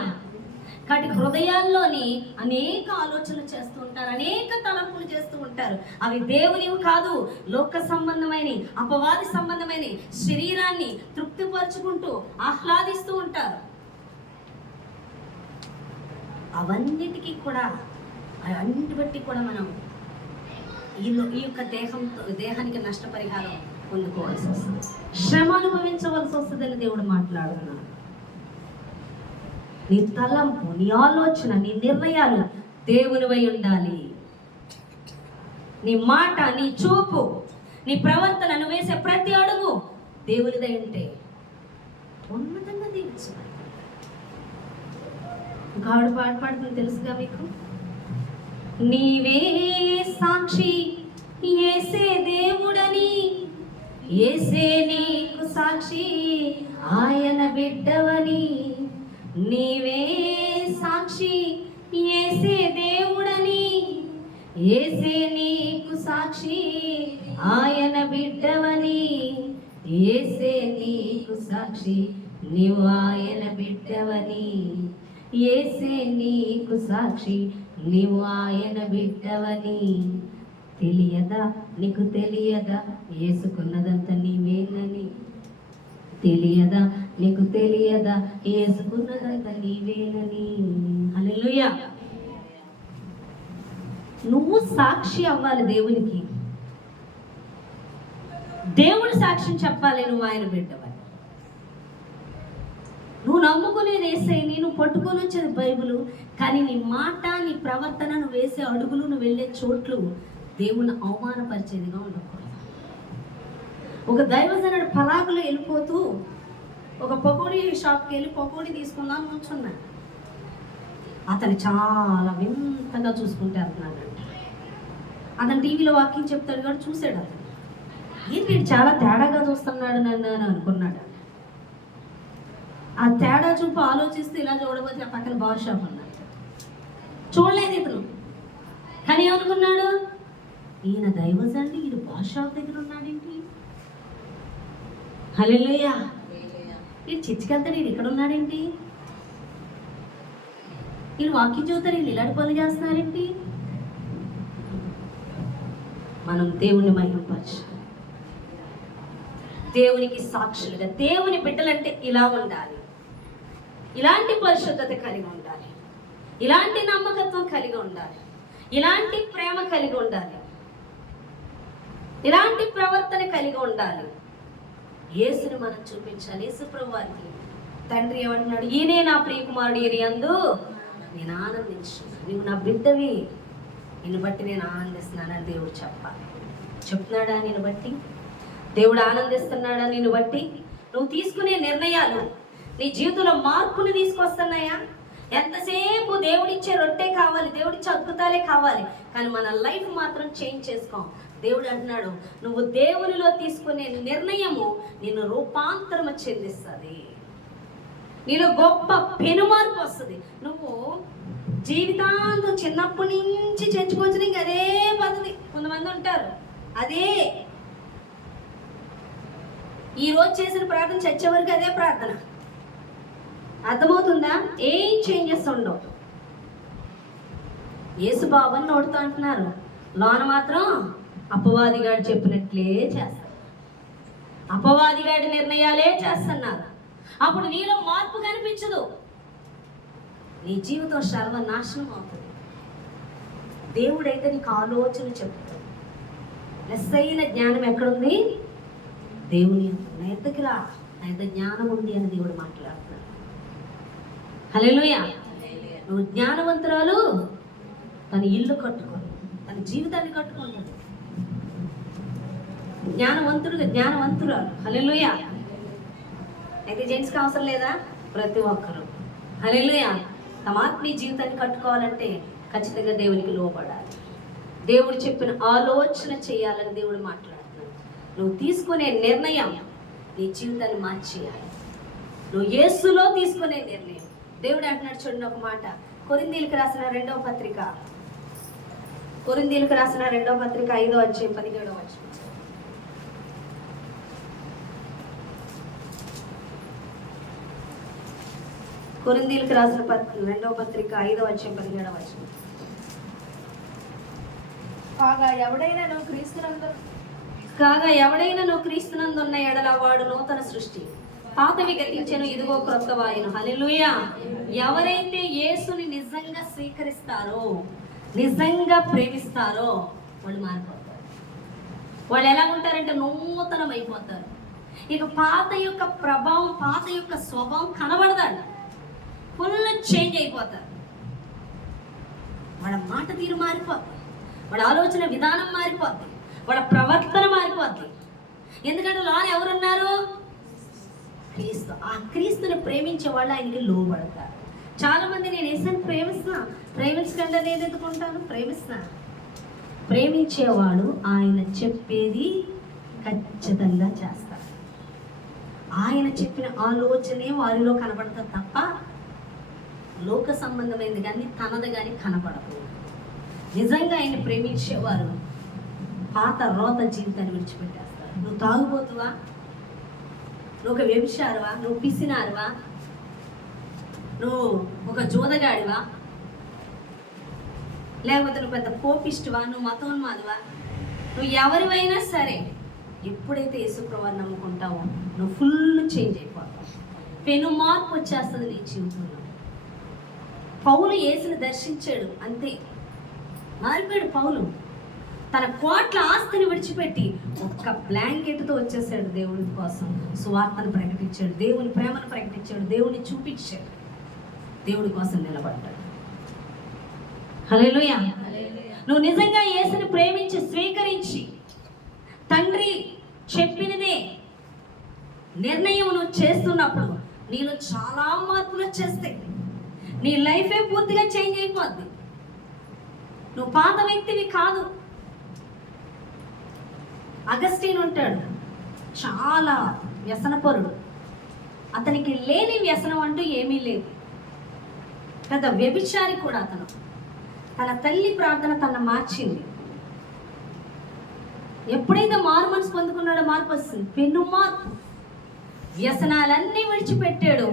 కాబట్టి హృదయాల్లోని అనేక ఆలోచనలు చేస్తూ ఉంటారు, అనేక తలంపులు చేస్తూ ఉంటారు. అవి దేవునివి కాదు, లోక సంబంధమైన, అపవాది సంబంధమైన, శరీరాన్ని తృప్తిపరుచుకుంటూ ఆహ్లాదిస్తూ ఉంటారు. అవన్నిటికీ కూడా, అన్నిటి బట్టి కూడా మనం ఈ యొక్క దేహానికి నష్టపరిహారం పొందుకోవాల్సి వస్తుంది, శ్రమ అనుభవించవలసి వస్తుందని దేవుడు మాట్లాడుతున్నాడు. నీ తలంపు, నీ ఆలోచన, నీ నిర్ణయాలు దేవునివై ఉండాలి. నీ మాట, నీ చూపు, నీ ప్రవర్తన, నువ్వు వేసే ప్రతి అడుగు దేవునిదై ఉంటే ఉన్నతంగా దీవించాలి. ఇంకా ఆవిడ పాట పాడుతుంది తెలుసుగా మీకు. నీవే సాక్షి యేసే దేవుడని, యేసే నీకు సాక్షి ఆయన బిడ్డవని. నీవే సాక్షి యేసే దేవుడని, యేసే నీకు సాక్షి ఆయన బిడ్డవని. యేసే నీకు సాక్షి నీవు ఆయన బిడ్డవని. యేసే నీకు సాక్షి నీవు ఆయన బిడ్డవని. తెలియదా నీకు, తెలియదా యేసుకున్నదంతా నీవేనని? తెలియదా నీకు, తెలియదా యేసుకున్నదంతా నీవేనని? హల్లెలూయా. నువ్వు సాక్షి అవ్వాలి దేవునికి, దేవుడు సాక్ష్యం చెప్పాలి నువ్వు ఆయన బిడ్డవని. నువ్వు నమ్ముకునేది యేసయ్య, నేను పట్టుకొని వచ్చేది బైబిల్. కానీ నీ మాట, నీ ప్రవర్తన, నువ్వు వేసే అడుగులు, నువ్వు వెళ్ళే చోట్లు దేవుని అవమానపరిచేదిగా ఉండకూడదు. ఒక దైవజనుడు పరాకులో వెళ్ళిపోతూ ఒక పకోడీ షాప్కి వెళ్ళి పకోడీ తీసుకుందాం కూర్చున్నాడు. అతను చాలా వింతగా చూసుకుంటే అతను అతను టీవీలో వాక్యం చెప్తాడు కాబట్టి చూశాడు. అతను ఏంటి చాలా తేడాగా చూస్తున్నాడు నన్ను అని అనుకున్నాడు. ఆ తేడా చూపు ఆలోచిస్తే ఇలా చూడబోతే ఆ పక్కన బార్ షాప్ అన్నాడు. చూడలేదు ఇతను, కానీ ఏమనుకున్నాడు, ఈయన దైవజండి, ఈయన బార్ షాప్ దగ్గర ఉన్నాడేంటి. హల్లెలూయా. వీడు చర్చికెళ్తాడు, వీడు ఇక్కడ ఉన్నాడేంటి? వీళ్ళు వాక్యం చూస్తారు, వీళ్ళు ఇలాంటి పనులు చేస్తున్నారేంటి? మనం దేవుని మహిమపరచాలి, దేవునికి సాక్షులుగా. దేవుని బిడ్డలంటే ఇలా ఉండాలి, ఇలాంటి పరిశుద్ధత కలిగి ఉండాలి, ఇలాంటి నమ్మకత్వం కలిగి ఉండాలి, ఇలాంటి ప్రేమ కలిగి ఉండాలి, ఇలాంటి ప్రవర్తన కలిగి ఉండాలి. యేసుని మనం చూపించాలి. యేసు ప్రభువారికి తండ్రి ఏమంటున్నాడు? ఈయనే నా ప్రియకుమారుడు, ఈయన యందు నేను ఆనందించున్నాను. నువ్వు నా బిడ్డవి, నిన్ను బట్టి నేను ఆనందిస్తున్నానని దేవుడు చెప్పాలి. చెప్తున్నాడా? నిన్ను బట్టి దేవుడు ఆనందిస్తున్నాడా? నిన్ను బట్టి నువ్వు తీసుకునే నిర్ణయాలు నీ జీవితంలో మార్పుని తీసుకొస్తున్నాయా? ఎంతసేపు దేవుడిచ్చే రొట్టె కావాలి, దేవుడిచ్చే అద్భుతాలే కావాలి, కానీ మన లైఫ్ మాత్రం చేంజ్ చేసుకోం. దేవుడు అంటున్నాడు, నువ్వు దేవునిలో తీసుకునే నిర్ణయము నిన్ను రూపాంతరము చెందిస్తుంది, నీలో గొప్ప పెనుమార్పు వస్తుంది. నువ్వు జీవితాంతం చిన్నప్పటి నుంచి చర్చకొచ్చిన ఇంక అదే పద్ధతి. కొంతమంది ఉంటారు అదే, ఈరోజు చేసిన ప్రార్థన చచ్చే వరకు అదే ప్రార్థన. అర్థమవుతుందా? ఏం చేంజెస్ ఉండవు. యేసు బాబని నోడుతూ అంటున్నారు, లోన మాత్రం అపవాదిగాడు చెప్పినట్లే చేస్తారు, అపవాదిగాడి నిర్ణయాలే చేస్తున్నారు. అప్పుడు నీలో మార్పు కనిపించదు, నీ జీవితం సర్వనాశనం అవుతుంది. దేవుడైతే నీకు ఆలోచన చెప్తాడు. లెస్సైన జ్ఞానం ఎక్కడుంది? దేవుని నా ఎద్దకి రా, నా ఎద్ద జ్ఞానం ఉంది అని దేవుడు మాట్లాడుతున్నాడు. హల్లెలూయా. నువ్వు జ్ఞానవంతురాలు, తన ఇల్లు కట్టుకొని తన జీవితాన్ని కట్టుకుంటుంది. జ్ఞానవంతురాలు. హల్లెలూయా. అయితే జెంట్స్కి అవసరం లేదా? ప్రతి ఒక్కరు హల్లెలూయా తమ ఆత్మీయ జీవితాన్ని కట్టుకోవాలంటే ఖచ్చితంగా దేవునికి లోబడాలి. దేవుడు చెప్పిన ఆలోచన చేయాలని దేవుడు మాట్లాడుతున్నాడు. నువ్వు తీసుకునే నిర్ణయం నీ జీవితాన్ని మార్చేయాలి. నువ్వు యేసులో తీసుకునే నిర్ణయం. దేవుడు అంటున్నాడు, చూడండి ఒక మాట, కొరింథీయులకు రాసిన 2వ పత్రిక, కొరింథీయులకు రాసిన 2వ పత్రిక 5వ అధ్యాయం 17వ వచనం. కొరింథీయులకు రాసిన 2వ పత్రిక 5వ అధ్యాయం 17వ వచనం. కాగా ఎవడైనా క్రీస్తునందు ఉన్న ఎడల వాడు నూతన సృష్టి, పాతవి గతించెను, ఇదిగో క్రొత్త వాయును. హల్లెలూయా. ఎవరైతే యేసుని నిజంగా స్వీకరిస్తారో, నిజంగా ప్రేమిస్తారో వాళ్ళు మారిపోతారు. వాళ్ళు ఎలా ఉంటారంటే నూతనం అయిపోతారు. ఇక పాత యొక్క ప్రభావం, పాత యొక్క స్వభావం కనబడదండి, ఫుల్ చేంజ్ అయిపోతారు. వాళ్ళ మాట తీరు మారిపోద్ది, వాళ్ళ ఆలోచన విధానం మారిపోద్ది, వాళ్ళ ప్రవర్తన మారిపోద్ది. ఎందుకంటే లోన ఎవరున్నారు? క్రీస్తు. ఆ క్రీస్తుని ప్రేమించే వాళ్ళు ఆయనకి లోబడతారు. చాలా మంది నేను యేసుని ప్రేమించకుండా నేను ఎందుకుంటాను? ప్రేమించేవాడు ఆయన చెప్పేది ఖచ్చితంగా చేస్తారు. ఆయన చెప్పిన ఆలోచనే వారిలో కనబడతారు తప్ప లోక సంబంధమైనది కానీ తనది కానీ కనబడదు. నిజంగా ఆయన ప్రేమించేవారు పాత రోత జీవితాన్ని విడిచిపెట్టేస్తారు. నువ్వు తాగుబోతువా? నువ్వు ఒక వ్యభిచారివా? నువ్వు పిసినారువా? నువ్వు ఒక జోదగాడివా? లేకపోతే నువ్వు పెద్ద కోపిష్టివా? నువ్వు మతోన్మాదివా? నువ్వు ఎవరివైనా సరే, ఎప్పుడైతే యేసుప్రభువుని నమ్ముకుంటావో నువ్వు ఫుల్ చేంజ్ అయిపోతావు. పెను మార్పు వచ్చేస్తుంది నీ జీవితంలో. పౌలు యేసుని దర్శించాడు, అంతే మారిపోయాడు. పౌలు తన కోట్ల ఆస్తిని విడిచిపెట్టి ఒక్క బ్లాంకెట్తో వచ్చేసాడు. దేవుని కోసం సువార్తను ప్రకటించాడు, దేవుని ప్రేమను ప్రకటించాడు, దేవుని చూపించాడు, దేవుడి కోసం నిలబడ్డాడు. హల్లెలూయా. నువ్వు నిజంగా యేసుని ప్రేమించి స్వీకరించి తండ్రి చెప్పినదే నిర్ణయం నువ్వు చేస్తున్నప్పుడు నీలో చాలా మార్పులు వచ్చేస్తాయి. నీ లైఫే పూర్తిగా చేంజ్ అయిపోద్ది. నువ్వు పాత వ్యక్తివి కాదు. అగస్టీన్ ఉంటాడు, చాలా వ్యసనపరుడు. అతనికి లేని వ్యసనం అంటూ ఏమీ లేదు. పెద్ద వ్యభిచారి కూడా అతను. తన తల్లి ప్రార్థన తన మార్చింది. ఎప్పుడైతే మారు మనసు పొందుకున్నాడో మార్పు వస్తుంది, పెను మార్పు. వ్యసనాలన్నీ విడిచిపెట్టాడు.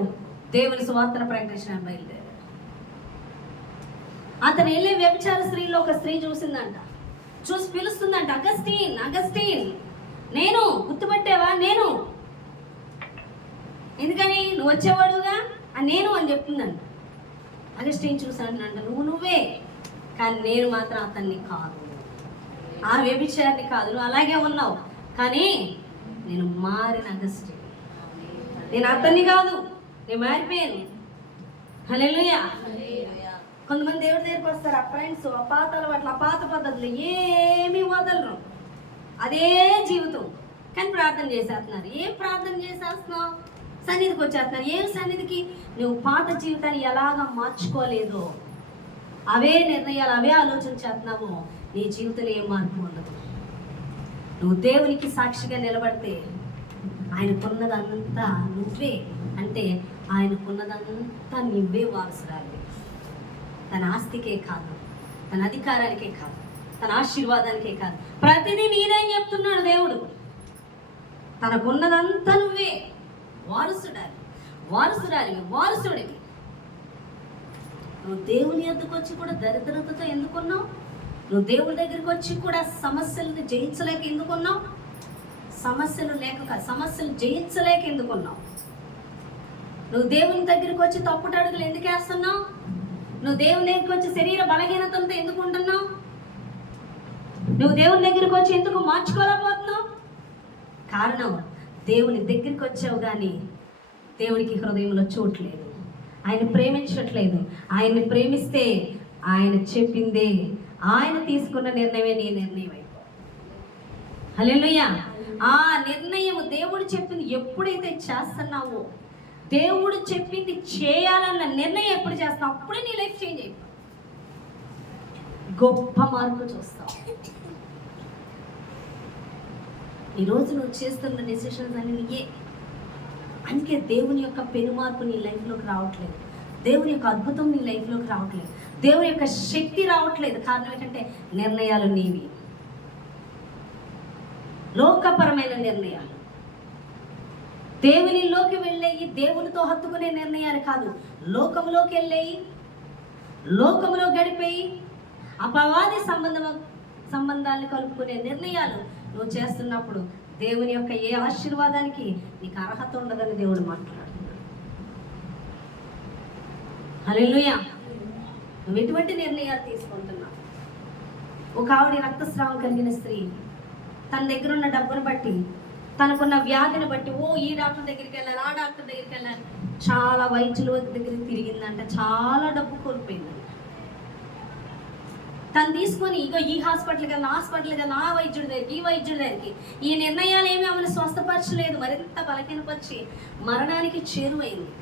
దేవుని సువార్తను ప్రకటించిన బయలుదేరాడు. అతను వెళ్ళే వ్యభిచార స్త్రీలో ఒక స్త్రీ చూసిందంట. చూసి పిలుస్తుందంట, అగస్టీన్ అగస్టీన్, నేను గుర్తుపట్టావా, నేను. ఎందుకని? నువ్వు వచ్చేవాడుగా, నేను అని చెప్తుందంట. అగస్టీన్ చూసాడంట, నువ్వే, కానీ నేను మాత్రం అతన్ని కాదు, ఆ వ్యభిచారిని కాదు, నువ్వు అలాగే ఉన్నావు, కానీ నేను మారిన అగస్టీన్, నేను అతన్ని కాదు, నేను మారిపోయాను. హల్లెలూయా. కొంతమంది దేవుడి దగ్గరికి వస్తారు, ఆ ఫ్రెండ్స్ అపాత అలవాట్లు, అపాత పద్ధతులు ఏమీ వదలరు, అదే జీవితం, కానీ ప్రార్థన చేసేస్తున్నారు. ఏం ప్రార్థన చేసేస్తున్నావు? సన్నిధికి వచ్చేస్తున్నారు. ఏం సన్నిధికి? నువ్వు పాత జీవితాన్ని ఎలాగ మార్చుకోలేదో, అవే నిర్ణయాలు, అవే ఆలోచన చేస్తున్నావు, నీ జీవితంలో ఏం మార్పు ఉండదు. నువ్వు దేవునికి సాక్షిగా నిలబడితే ఆయనకున్నదంతా నువ్వే, అంటే ఆయనకున్నదంతా నువ్వే వారసురాలి. తన ఆస్తికే కాదు, తన అధికారానికే కాదు, తన ఆశీర్వాదానికే కాదు, ప్రతిదీ నీదని చెప్తున్నాడు దేవుడు. తనకున్నదంతా నువ్వే వారసుడాలి, వారసురాలి, వారసుడివి. నువ్వు దేవుని ఎద్దుకు వచ్చి కూడా దరిద్రతతో ఎందుకున్నావు? నువ్వు దేవుని దగ్గరికి వచ్చి కూడా సమస్యలను జయించలేక ఎందుకున్నావు? సమస్యలు లేక, సమస్యలు జయించలేక ఎందుకున్నావు? నువ్వు దేవుని దగ్గరికి వచ్చి తప్పుడు అడుగులు ఎందుకు వేస్తున్నావు? నువ్వు దేవుని దగ్గరికి వచ్చి శరీర బలహీనతలతో ఎందుకు ఉంటున్నావు? నువ్వు దేవుని దగ్గరికి వచ్చి ఎందుకు మార్చుకోలేకపోతున్నావు? కారణం, దేవుని దగ్గరికి వచ్చావు కానీ దేవునికి హృదయంలో చోట్లేదు, ఆయన ప్రేమించట్లేదు. ఆయన్ని ప్రేమిస్తే ఆయన చెప్పిందే, ఆయన తీసుకున్న నిర్ణయమే నీ నిర్ణయం అయిపో. హల్లెలూయా. ఆ నిర్ణయం దేవుడు చెప్పింది ఎప్పుడైతే చేస్తున్నావో, దేవుడు చెప్పింది చేయాలన్న నిర్ణయం ఎప్పుడు చేస్తావు, అప్పుడే నీ లైఫ్ చేంజ్ అయిపో, గొప్ప మార్పు చూస్తావు. ఈరోజు నువ్వు చేస్తున్న డెసిషన్స్ అన్ని నీయే. అందుకే దేవుని యొక్క పెనుమార్పు నీ లైఫ్లోకి రావట్లేదు, దేవుని యొక్క అద్భుతం నీ లైఫ్లోకి రావట్లేదు, దేవుని యొక్క శక్తి రావట్లేదు. కారణం ఏంటంటే నిర్ణయాలు నీవి, లోకపరమైన నిర్ణయాలు. దేవునిలోకి వెళ్ళేయి, దేవునితో హత్తుకునే నిర్ణయాలు కాదు, లోకంలోకి వెళ్ళేయి, లోకంలో గడిపేయి, అపవాది సంబంధాలను కలుపుకునే నిర్ణయాలు నువ్వు చేస్తున్నప్పుడు దేవుని యొక్క ఏ ఆశీర్వాదానికి నీకు అర్హత ఉండదని దేవుడు మాట్లాడుతున్నాడు. హల్లెలూయా. నువ్వు ఎటువంటి నిర్ణయాలు తీసుకుంటున్నావు? ఒక ఆవిడ రక్తస్రావం కలిగిన స్త్రీ తన దగ్గర ఉన్న డబ్బును బట్టి, తనకున్న వ్యాధిని బట్టి, ఈ డాక్టర్ దగ్గరికి వెళ్ళాలి, ఆ డాక్టర్ దగ్గరికి వెళ్ళాలి, చాలా వైద్యుల దగ్గరికి తిరిగిందంట, చాలా డబ్బు కోల్పోయిందంట. తను తీసుకొని ఇగో ఈ హాస్పిటల్కి వెళ్ళి, హాస్పిటల్కి వెళ్ళి, ఆ వైద్యుడి దగ్గరికి, ఈ వైద్యుడి దగ్గరికి, ఈ నిర్ణయాలు ఏమీ ఆమెను స్వస్థపరచలేదు, మరింత బలహీనపరిచి మరణానికి చేరువైంది.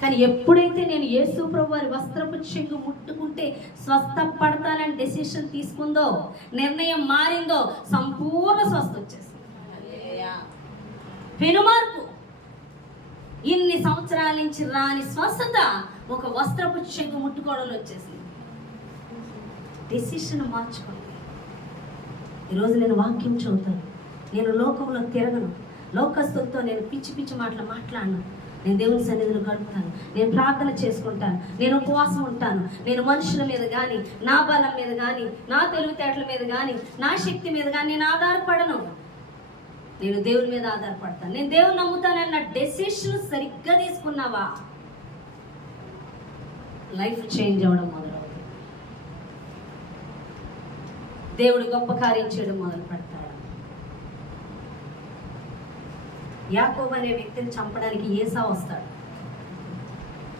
కానీ ఎప్పుడైతే నేను యేసు ప్రభువు వారి వస్త్రపు చెంగు ముట్టుకుంటే స్వస్థపడతానని డెసిషన్ తీసుకుందో, నిర్ణయం మారిందో, సంపూర్ణ స్వస్థ వచ్చేసింది. పెనుమార్పు. ఇన్ని సంవత్సరాల నుంచి రాని స్వస్థత ఒక వస్త్రపు చెంగు ముట్టుకోవడంలో వచ్చేసింది. డెసిషన్ మార్చుకోండి. ఈరోజు నేను వాక్యం చదువుతాను, నేను లోకంలో తిరగను, లోకస్తులతో నేను పిచ్చి పిచ్చి మాట్లాడను, నేను దేవుని సన్నిధిలో గడుపుతాను, నేను ప్రార్థన చేసుకుంటాను, నేను ఉపవాసం ఉంటాను, నేను మనుషుల మీద కానీ, నా బలం మీద కానీ, నా తెలివితేటల మీద కానీ, నా శక్తి మీద కానీ నేను ఆధారపడను, నేను దేవుని మీద ఆధారపడతాను, నేను దేవుని నమ్ముతానన్న డెసిషన్ సరిగ్గా తీసుకున్నావా, లైఫ్ చేంజ్ అవ్వడం మొదలవుతుంది. దేవుడు గొప్ప కార్యం చేయడం మొదలు పెడతాడు. యాకోబు అనే వ్యక్తిని చంపడానికి ఏసావు వస్తాడు.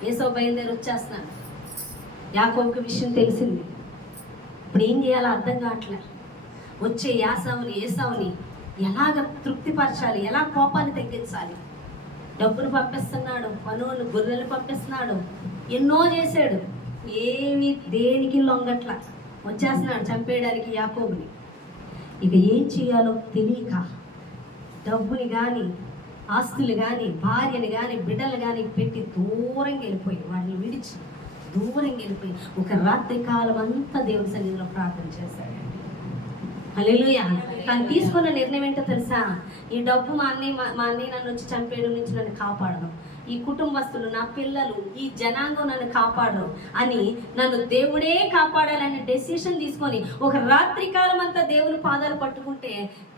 ఏసావు బయలుదేరి వచ్చేస్తున్నాడు. యాకోబుకి విషయం తెలిసింది. ఇప్పుడు ఏం చేయాలో అర్థం కావట్లే. వచ్చే ఏసావుని ఎలాగ తృప్తిపరచాలి, ఎలా కోపాన్ని తగ్గించాలి. డబ్బులు పంపిస్తున్నాడు, పనులు గొర్రెలు పంపిస్తున్నాడు, ఎన్నో చేశాడు, ఏమి దేనికి లొంగట్ల. వచ్చేస్తున్నాడు చంపేయడానికి యాకోబుని. ఇక ఏం చేయాలో తెలియక డబ్బుని కానీ, ఆస్తులు కానీ, భార్యని కానీ, బిడ్డలు కానీ పెట్టి దూరంగా వెళ్ళిపోయి, వాటిని విడిచి దూరంగా వెళ్ళిపోయి ఒక రాత్రి కాలం అంతా దేవుని సన్నిధిలో ప్రార్థన చేశాడండి. హల్లెలూయా. కానీ తీసుకున్న నిర్ణయం ఏంటో తెలుసా? ఈ డబ్బు మా అన్నయ్య నన్ను వచ్చి చంపేయడం నుంచి నన్ను కాపాడను, ఈ కుటుంబస్తులు, నా పిల్లలు, ఈ జనాంగం నన్ను కాపాడరు అని నన్ను దేవుడే కాపాడాలనే డెసిషన్ తీసుకొని ఒక రాత్రి కాలం అంతా దేవుని పాదాలు పట్టుకుంటే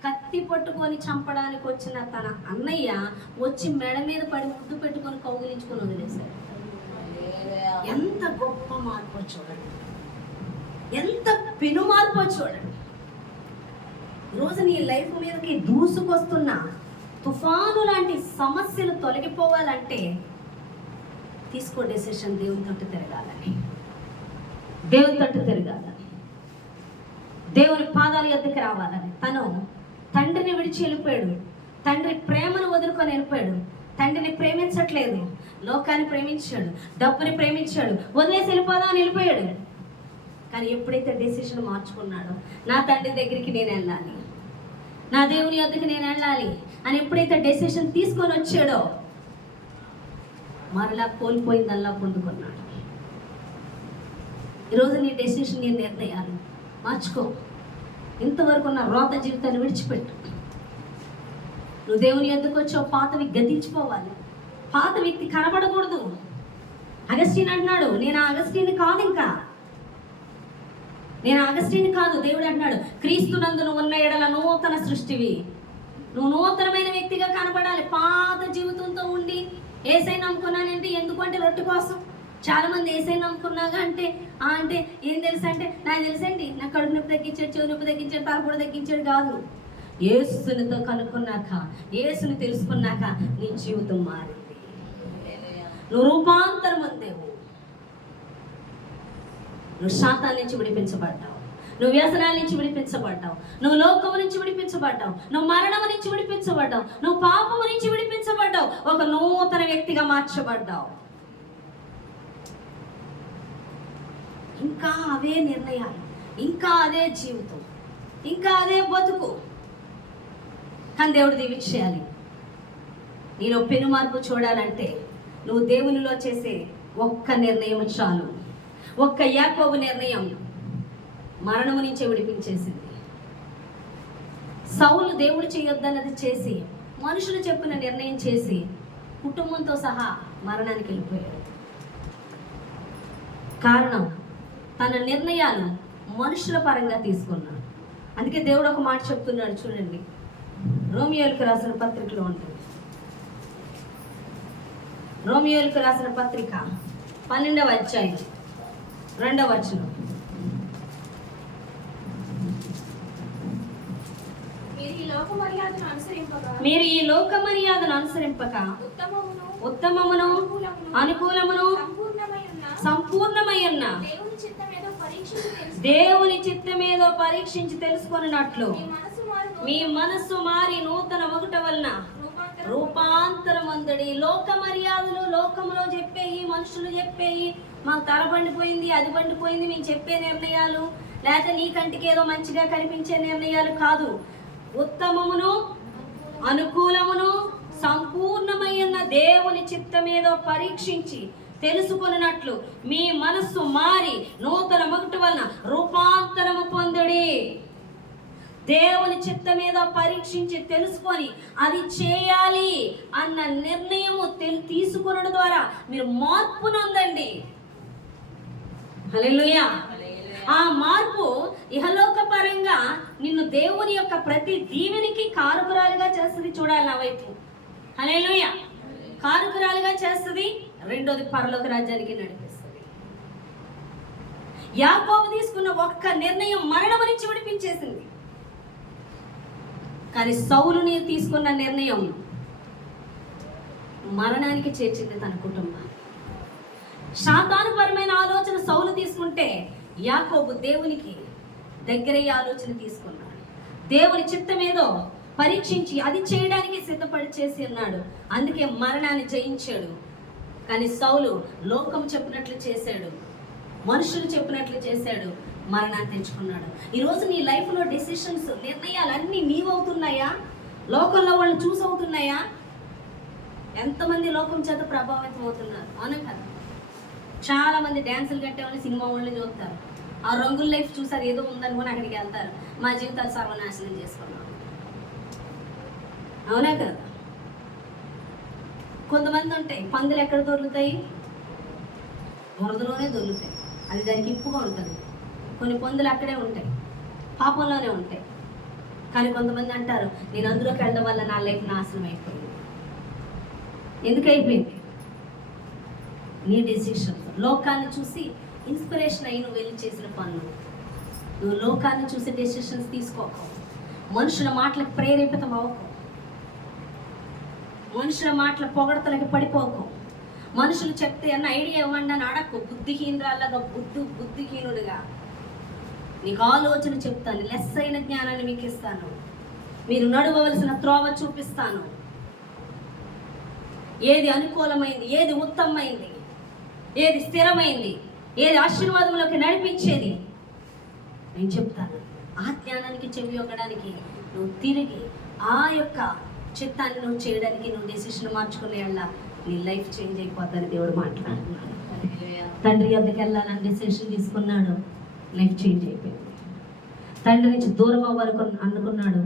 కత్తి పట్టుకొని చంపడానికి వచ్చిన తన అన్నయ్య వచ్చి మెడ మీద పడి ముద్దు పెట్టుకొని కౌగిలించుకొని వదిలేశాడు. ఎంత గొప్ప మార్పు చూడండి, ఎంత పెను మార్పు చూడండి. ఈరోజు నీ లైఫ్ మీదకి దూసుకొస్తున్న తుఫాను లాంటి సమస్యలు తొలగిపోవాలంటే తీసుకో డెసిషన్, దేవుని తట్టు తిరగాలని, దేవుని తట్టు తిరగాలని, దేవుని పాదాల యొద్దకు రావాలని. తను తండ్రిని విడిచి వెళ్ళిపోయాడు, తండ్రి ప్రేమను వదులుకొని వెళ్ళిపోయాడు. తండ్రిని ప్రేమించట్లేదు, లోకాన్ని ప్రేమించాడు, డబ్బుని ప్రేమించాడు, వదిలేసి వెళ్ళిపోదామని వెళ్ళిపోయాడు. కానీ ఎప్పుడైతే డెసిషన్ మార్చుకున్నాడో, నా తండ్రి దగ్గరికి నేను వెళ్ళాలి, నా దేవుని యొద్దకు నేను వెళ్ళాలి అని ఎప్పుడైతే డెసిషన్ తీసుకొని వచ్చాడో మరలా కోల్పోయిందల్లా పొందుకున్నాడు. ఈరోజు నీ డెసిషన్, నీ నిర్ణయాలు మార్చుకో. ఇంతవరకు ఉన్న రోత జీవితాన్ని విడిచిపెట్టు. నువ్వు దేవుని యొద్దకు వచ్చావు, పాతవి గతించిపోవాలి, పాత వ్యక్తి కనబడకూడదు. అగస్టిన్ అంటున్నాడు, నేను ఆ అగస్టిన్ కాదు, ఇంకా నేను అగస్టిన్ కాదు. దేవుడు అంటున్నాడు, క్రీస్తునందు నువ్వు ఉన్న ఎడల నూతన సృష్టివి. నువ్వు నూతనమైన వ్యక్తిగా కనబడాలి. పాత జీవితంతో ఉండి ఏసై నమ్ముకున్నానంటే ఎందుకంటే రొట్టె కోసం. చాలా మంది ఏసై నమ్ముకున్నాగా అంటే ఏం తెలుసు అంటే, నాకు తెలుసండి, నా కడుపు నొప్పి తగ్గించాడు, చెవి నొప్పి తగ్గించాడు, తలపొడ తగ్గించాడు. కాదు, యేసునితో కనుక్కున్నాక, యేసుని తెలుసుకున్నాక నీ జీవితం మారింది. నువ్వు రూపాంతరం అందేవు. నువ్వు శాతాన్ని నుంచి విడిపించబడ్డావు, నువ్వు వ్యసనాల నుంచి విడిపించబడ్డావు, నువ్వు లోకము నుంచి విడిపించబడ్డావు, నువ్వు మరణము నుంచి విడిపించబడ్డావు, నువ్వు పాపము నుంచి విడిపించబడ్డావు, ఒక నూతన వ్యక్తిగా మార్చబడ్డావు. ఇంకా అవే నిర్ణయాలు, ఇంకా అదే జీవితం, ఇంకా అదే బతుకు. కానీ దేవుడు దీవించేయాలి. నీలో పెను మార్పు చూడాలంటే నువ్వు దేవునిలో చేసే ఒక్క నిర్ణయం చాలు. ఒక్క యాకోబు నిర్ణయం మరణము నుంచే విడిపించేసింది. సౌలు దేవుడు చేయొద్దన్నది చేసి, మనుషులు చెప్పిన నిర్ణయం చేసి కుటుంబంతో సహా మరణానికి వెళ్ళిపోయాడు. కారణం తన నిర్ణయాలు మనుషుల పరంగా తీసుకున్నాడు. అందుకే దేవుడు ఒక మాట చెప్తున్నాడు చూడండి, రోమియోలకు రాసిన పత్రికలో ఉంటుంది. రోమియోలకు రాసిన పత్రిక 12వ అధ్యాయం 2వ వచనం. మీరు ఈ లోక మర్యాదను అనుసరింపక ఉత్తమమును అనుకూలమును సంపూర్ణమయ్యున్న దేవుని చిత్తమేదో పరీక్షించి తెలుసుకొనున్నట్లు మీ మనస్సు మారి నూతన మొగుట వలన రూపాంతరమందుడి. లోక మర్యాదలు, లోకములో చెప్పేయి, మనుషులు చెప్పేయి, మాకు తల పండిపోయింది, అది పండిపోయింది, మేము చెప్పే నిర్ణయాలు, లేకపోతే నీ కంటికి ఏదో మంచిగా కనిపించే నిర్ణయాలు కాదు. ఉత్తమమును అనుకూలమును సంపూర్ణమైన దేవుని చిత్తమేదో పరీక్షించి తెలుసుకొనున్నట్లు మీ మనస్సు మారి నూతన మొగుట వలన రూపాంతరము పొందుడి. దేవుని చిత్తమేదో పరీక్షించి తెలుసుకొని అది చేయాలి అన్న నిర్ణయము తీసుకునడం ద్వారా మీరు మార్పు నొందండి. హల్లెలూయా. ఆ మార్పు ఇహలోక పరంగా నిన్ను దేవుని యొక్క ప్రతి దీవెనికి కారకురాలుగా చేస్తుంది. చూడాలి నా వైపు. హల్లెలూయా. కారకురాలుగా చేస్తుంది. రెండోది పరలోక రాజ్యానికి నడిపిస్తుంది. యాకోబు తీసుకున్న ఒక్క నిర్ణయం మరణం నుంచి విడిపించేసింది. కానీ సౌలుని తీసుకున్న నిర్ణయం మరణానికి చేర్చింది తన కుటుంబాన్ని. శాతానుపరమైన ఆలోచన సౌలు తీసుకుంటే యాకోబు దేవునికి దగ్గరయ్యే ఆలోచన తీసుకున్నాడు. దేవుని చిత్తమేదో పరీక్షించి అది చేయడానికి సిద్ధపడి చేసి ఉన్నాడు. అందుకే మరణాన్ని జయించాడు. కానీ సౌలు లోకం చెప్పినట్లు చేశాడు, మనుషులు చెప్పినట్లు చేశాడు, మరణాన్ని తెచ్చుకున్నాడు. ఈరోజు నీ లైఫ్లో డెసిషన్స్, నిర్ణయాలు అన్నీ నీవవుతున్నాయా? లోకంలో వాళ్ళు చూసి అవుతున్నాయా? ఎంతమంది లోకం చేత ప్రభావితం అవుతున్నారు? అవునా కదా? చాలా మంది డ్యాన్సులు కట్టే వాళ్ళు సినిమా వాళ్ళని చూస్తారు, ఆ రంగుల లైఫ్ చూసారు, ఏదో ఉందనుకుని అక్కడికి వెళ్తారు, మా జీవితాలు సర్వనాశనం చేసుకున్నాం. అవునా కదా? కొంతమంది ఉంటాయి, పందులు ఎక్కడ దొరుకుతాయి? బురదలోనే దొరుకుతాయి, అది దానికి ఇప్పుగా ఉంటుంది. కొన్ని పందులు అక్కడే ఉంటాయి, పాపంలోనే ఉంటాయి. కానీ కొంతమంది అంటారు, నేను అందులోకి వెళ్ళడం వల్ల నా లైఫ్ నాశనం అయిపోయింది. ఎందుకు అయిపోయింది? నీ డెసిషన్స్. లోకాన్ని చూసి ఇన్స్పిరేషన్ అయ్యి నువ్వు వెళ్ళి చేసిన పనులు. నువ్వు లోకాన్ని చూసి డెసిషన్స్ తీసుకోకు. మనుషుల మాటలకు ప్రేరేపితం అవ్వకు. మనుషుల మాటల పొగడతలకి పడిపోకు. మనుషులు చెప్తే అన్న ఐడియా ఇవ్వండి అని అడక్కు. బుద్ధిహీనురాలాగా బుద్ధిహీనుడిగా నీకు ఆలోచన చెప్తాను, లెస్ అయిన జ్ఞానాన్ని మీకు ఇస్తాను, మీరు నడవవలసిన త్రోవ చూపిస్తాను. ఏది అనుకూలమైంది, ఏది ఉత్తమమైంది, ఏది స్థిరమైంది, ఏది ఆశీర్వాదంలోకి నడిపించేది నేను చెప్తాను. ఆ జ్ఞానానికి చెవి ఒక్కడానికి నువ్వు తిరిగి ఆ యొక్క చిత్తాన్ని నువ్వు చేయడానికి నువ్వు డెసిషన్ మార్చుకునే వాళ్ళ నీ లైఫ్ చేంజ్ అయిపోద్దని దేవుడు మాట్లాడుతున్నాడు. తండ్రి వద్దకు వెళ్ళాలని డెసిషన్ తీసుకున్నాడు, లైఫ్ చేంజ్ అయిపోయింది. తండ్రి నుంచి దూరం అవ్వరకు అనుకున్నాడు,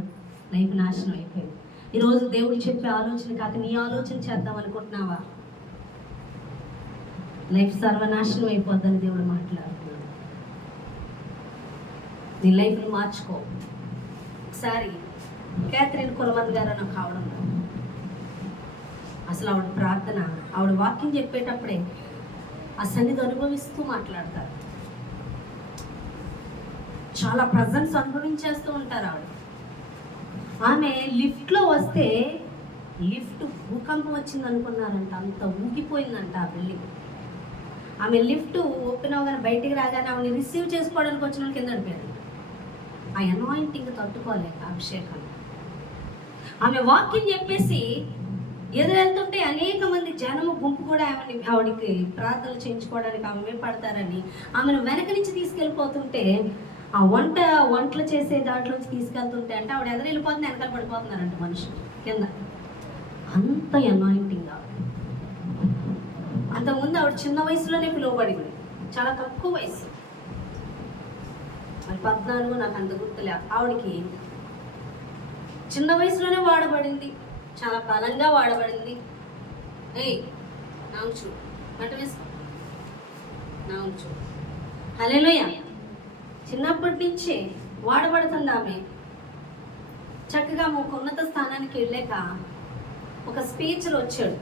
లైఫ్ నాశనం అయిపోయింది. ఈరోజు దేవుడు చెప్పే ఆలోచన కాక నీ ఆలోచన చేద్దాం అనుకుంటున్నావా? లైఫ్ సర్వనాశనం అయిపోద్దని దేవుడు మాట్లాడుతున్నాడు. నీ లైఫ్ని మార్చుకో. ఒకసారి క్యాథరిన్ కులమంది గారు నాకు కావడం, అసలు ఆవిడ ప్రార్థన, ఆవిడ వాక్యం చెప్పేటప్పుడే ఆ సన్నిధి అనుభవిస్తూ మాట్లాడతారు. చాలా ప్రజెన్స్ అనుభవించేస్తూ ఉంటారు ఆవిడ. ఆమె లిఫ్ట్లో వస్తే లిఫ్ట్ భూకంపం వచ్చింది అనుకున్నారంట, అంత ఊగిపోయిందంట ఆ బిల్డింగ్. ఆమె లిఫ్ట్ ఓపెన్ అవగానే బయటికి రాగానే ఆమెను రిసీవ్ చేసుకోవడానికి వచ్చిన వాళ్ళు కింద పడిపోయారు. ఆ అనాయింటింగ్ తట్టుకోలేక అభిషేకం. ఆమె వాక్యం చెప్పేసి ఎదురెళ్తుంటే అనేక మంది జనము గుంపు కూడా ఆవిడికి ప్రార్థనలు చేయించుకోవడానికి ఆమె పడతారని ఆమెను వెనక నుంచి తీసుకెళ్ళిపోతుంటే, ఆ వంటలు చేసే దాంట్లోంచి తీసుకెళ్తుంటే అంటే ఆవిడ ఎదురు వెళ్ళిపోతుంది, వెనకాల పడిపోతున్నారంట మనుషులు కింద. అంత అనాయింటింగ్ ఆవిడ. అంతకుముందు ఆవిడ చిన్న వయసులోనే పిలువబడింది, చాలా తక్కువ వయసు, మరి 14 నాకు అంత గుర్తులే. ఆవిడకి చిన్న వయసులోనే వాడబడింది, చాలా బలంగా వాడబడింది. నా ఉంచు బట్ట వేసుకో, నా ఉంచు. హల్లెలూయా. చిన్నప్పటి నుంచే వాడబడుతుంది ఆమె. చక్కగా ఒక ఉన్నత స్థానానికి వెళ్ళాక ఒక స్పీచర్ వచ్చాడు,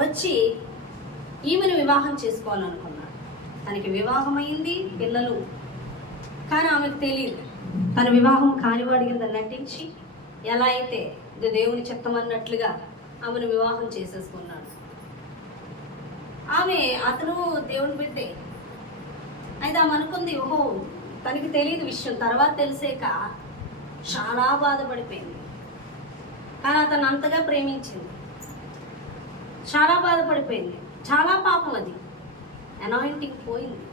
వచ్చి ఈమెను వివాహం చేసుకోవాలనుకున్నాడు. తనకి వివాహం అయింది, పిల్లలు, కానీ ఆమెకు తెలియదు. తన వివాహం కానివాడి కింద నటించి ఎలా అయితే ఇది దేవుని చిత్తం అన్నట్లుగా ఆమెను వివాహం చేసేసుకున్నాడు. అతను దేవుని బిడ్డే అయితే ఆమె అనుకుంది, ఓహో తనకి తెలియదు విషయం. తర్వాత తెలిసాక చాలా బాధపడిపోయింది. కానీ అతను అంతగా ప్రేమించింది, చాలా బాధపడిపోయింది. చాలా పాపం అది. అనాయింటింగ్ పోయింది,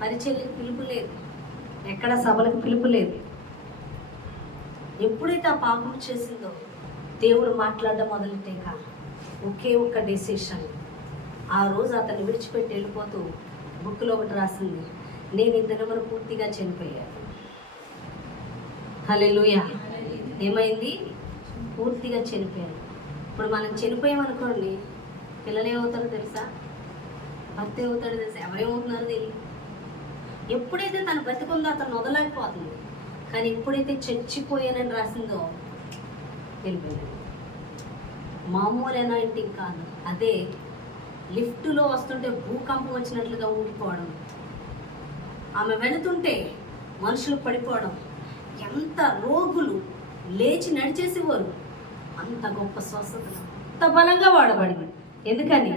పరిచర్యలకు పిలుపు లేదు, ఎక్కడ సభలకు పిలుపు లేదు. ఎప్పుడైతే ఆ పాపం చేసిందో దేవుడు మాట్లాడడం మొదలెట్టాక ఒకే ఒక్క డెసిషన్. ఆ రోజు అతన్ని విడిచిపెట్టి వెళ్ళిపోతూ బుక్లో ఒకటి రాసింది, నేను ఈ దినమున పూర్తిగా చనిపోయాను. హల్లెలూయా. ఏమైంది? పూర్తిగా చనిపోయాను. ఇప్పుడు మనం చనిపోయామనుకోండి, పిల్లలు ఏమవుతారో తెలుసా, భర్త ఏమవుతాడో తెలుసా, ఎవరేమవుతున్నారో తెలియదు. ఎప్పుడైతే తను బతికుందో అతను వదలకపోతుంది. కానీ ఎప్పుడైతే చచ్చిపోయానని రాసిందో వెళ్ళిపోయాడు. మామూలు అనాయింటింగ్ కాదు, అదే లిఫ్ట్లో వస్తుంటే భూకంపం వచ్చినట్లుగా ఊగిపోవడం, ఆమె వెళుతుంటే మనుషులు పడిపోవడం, ఎంత రోగులు లేచి నడిచేసేవారు, అంత గొప్ప స్వస్థతలు, అంత బలంగా వాడబడింది. ఎందుకని?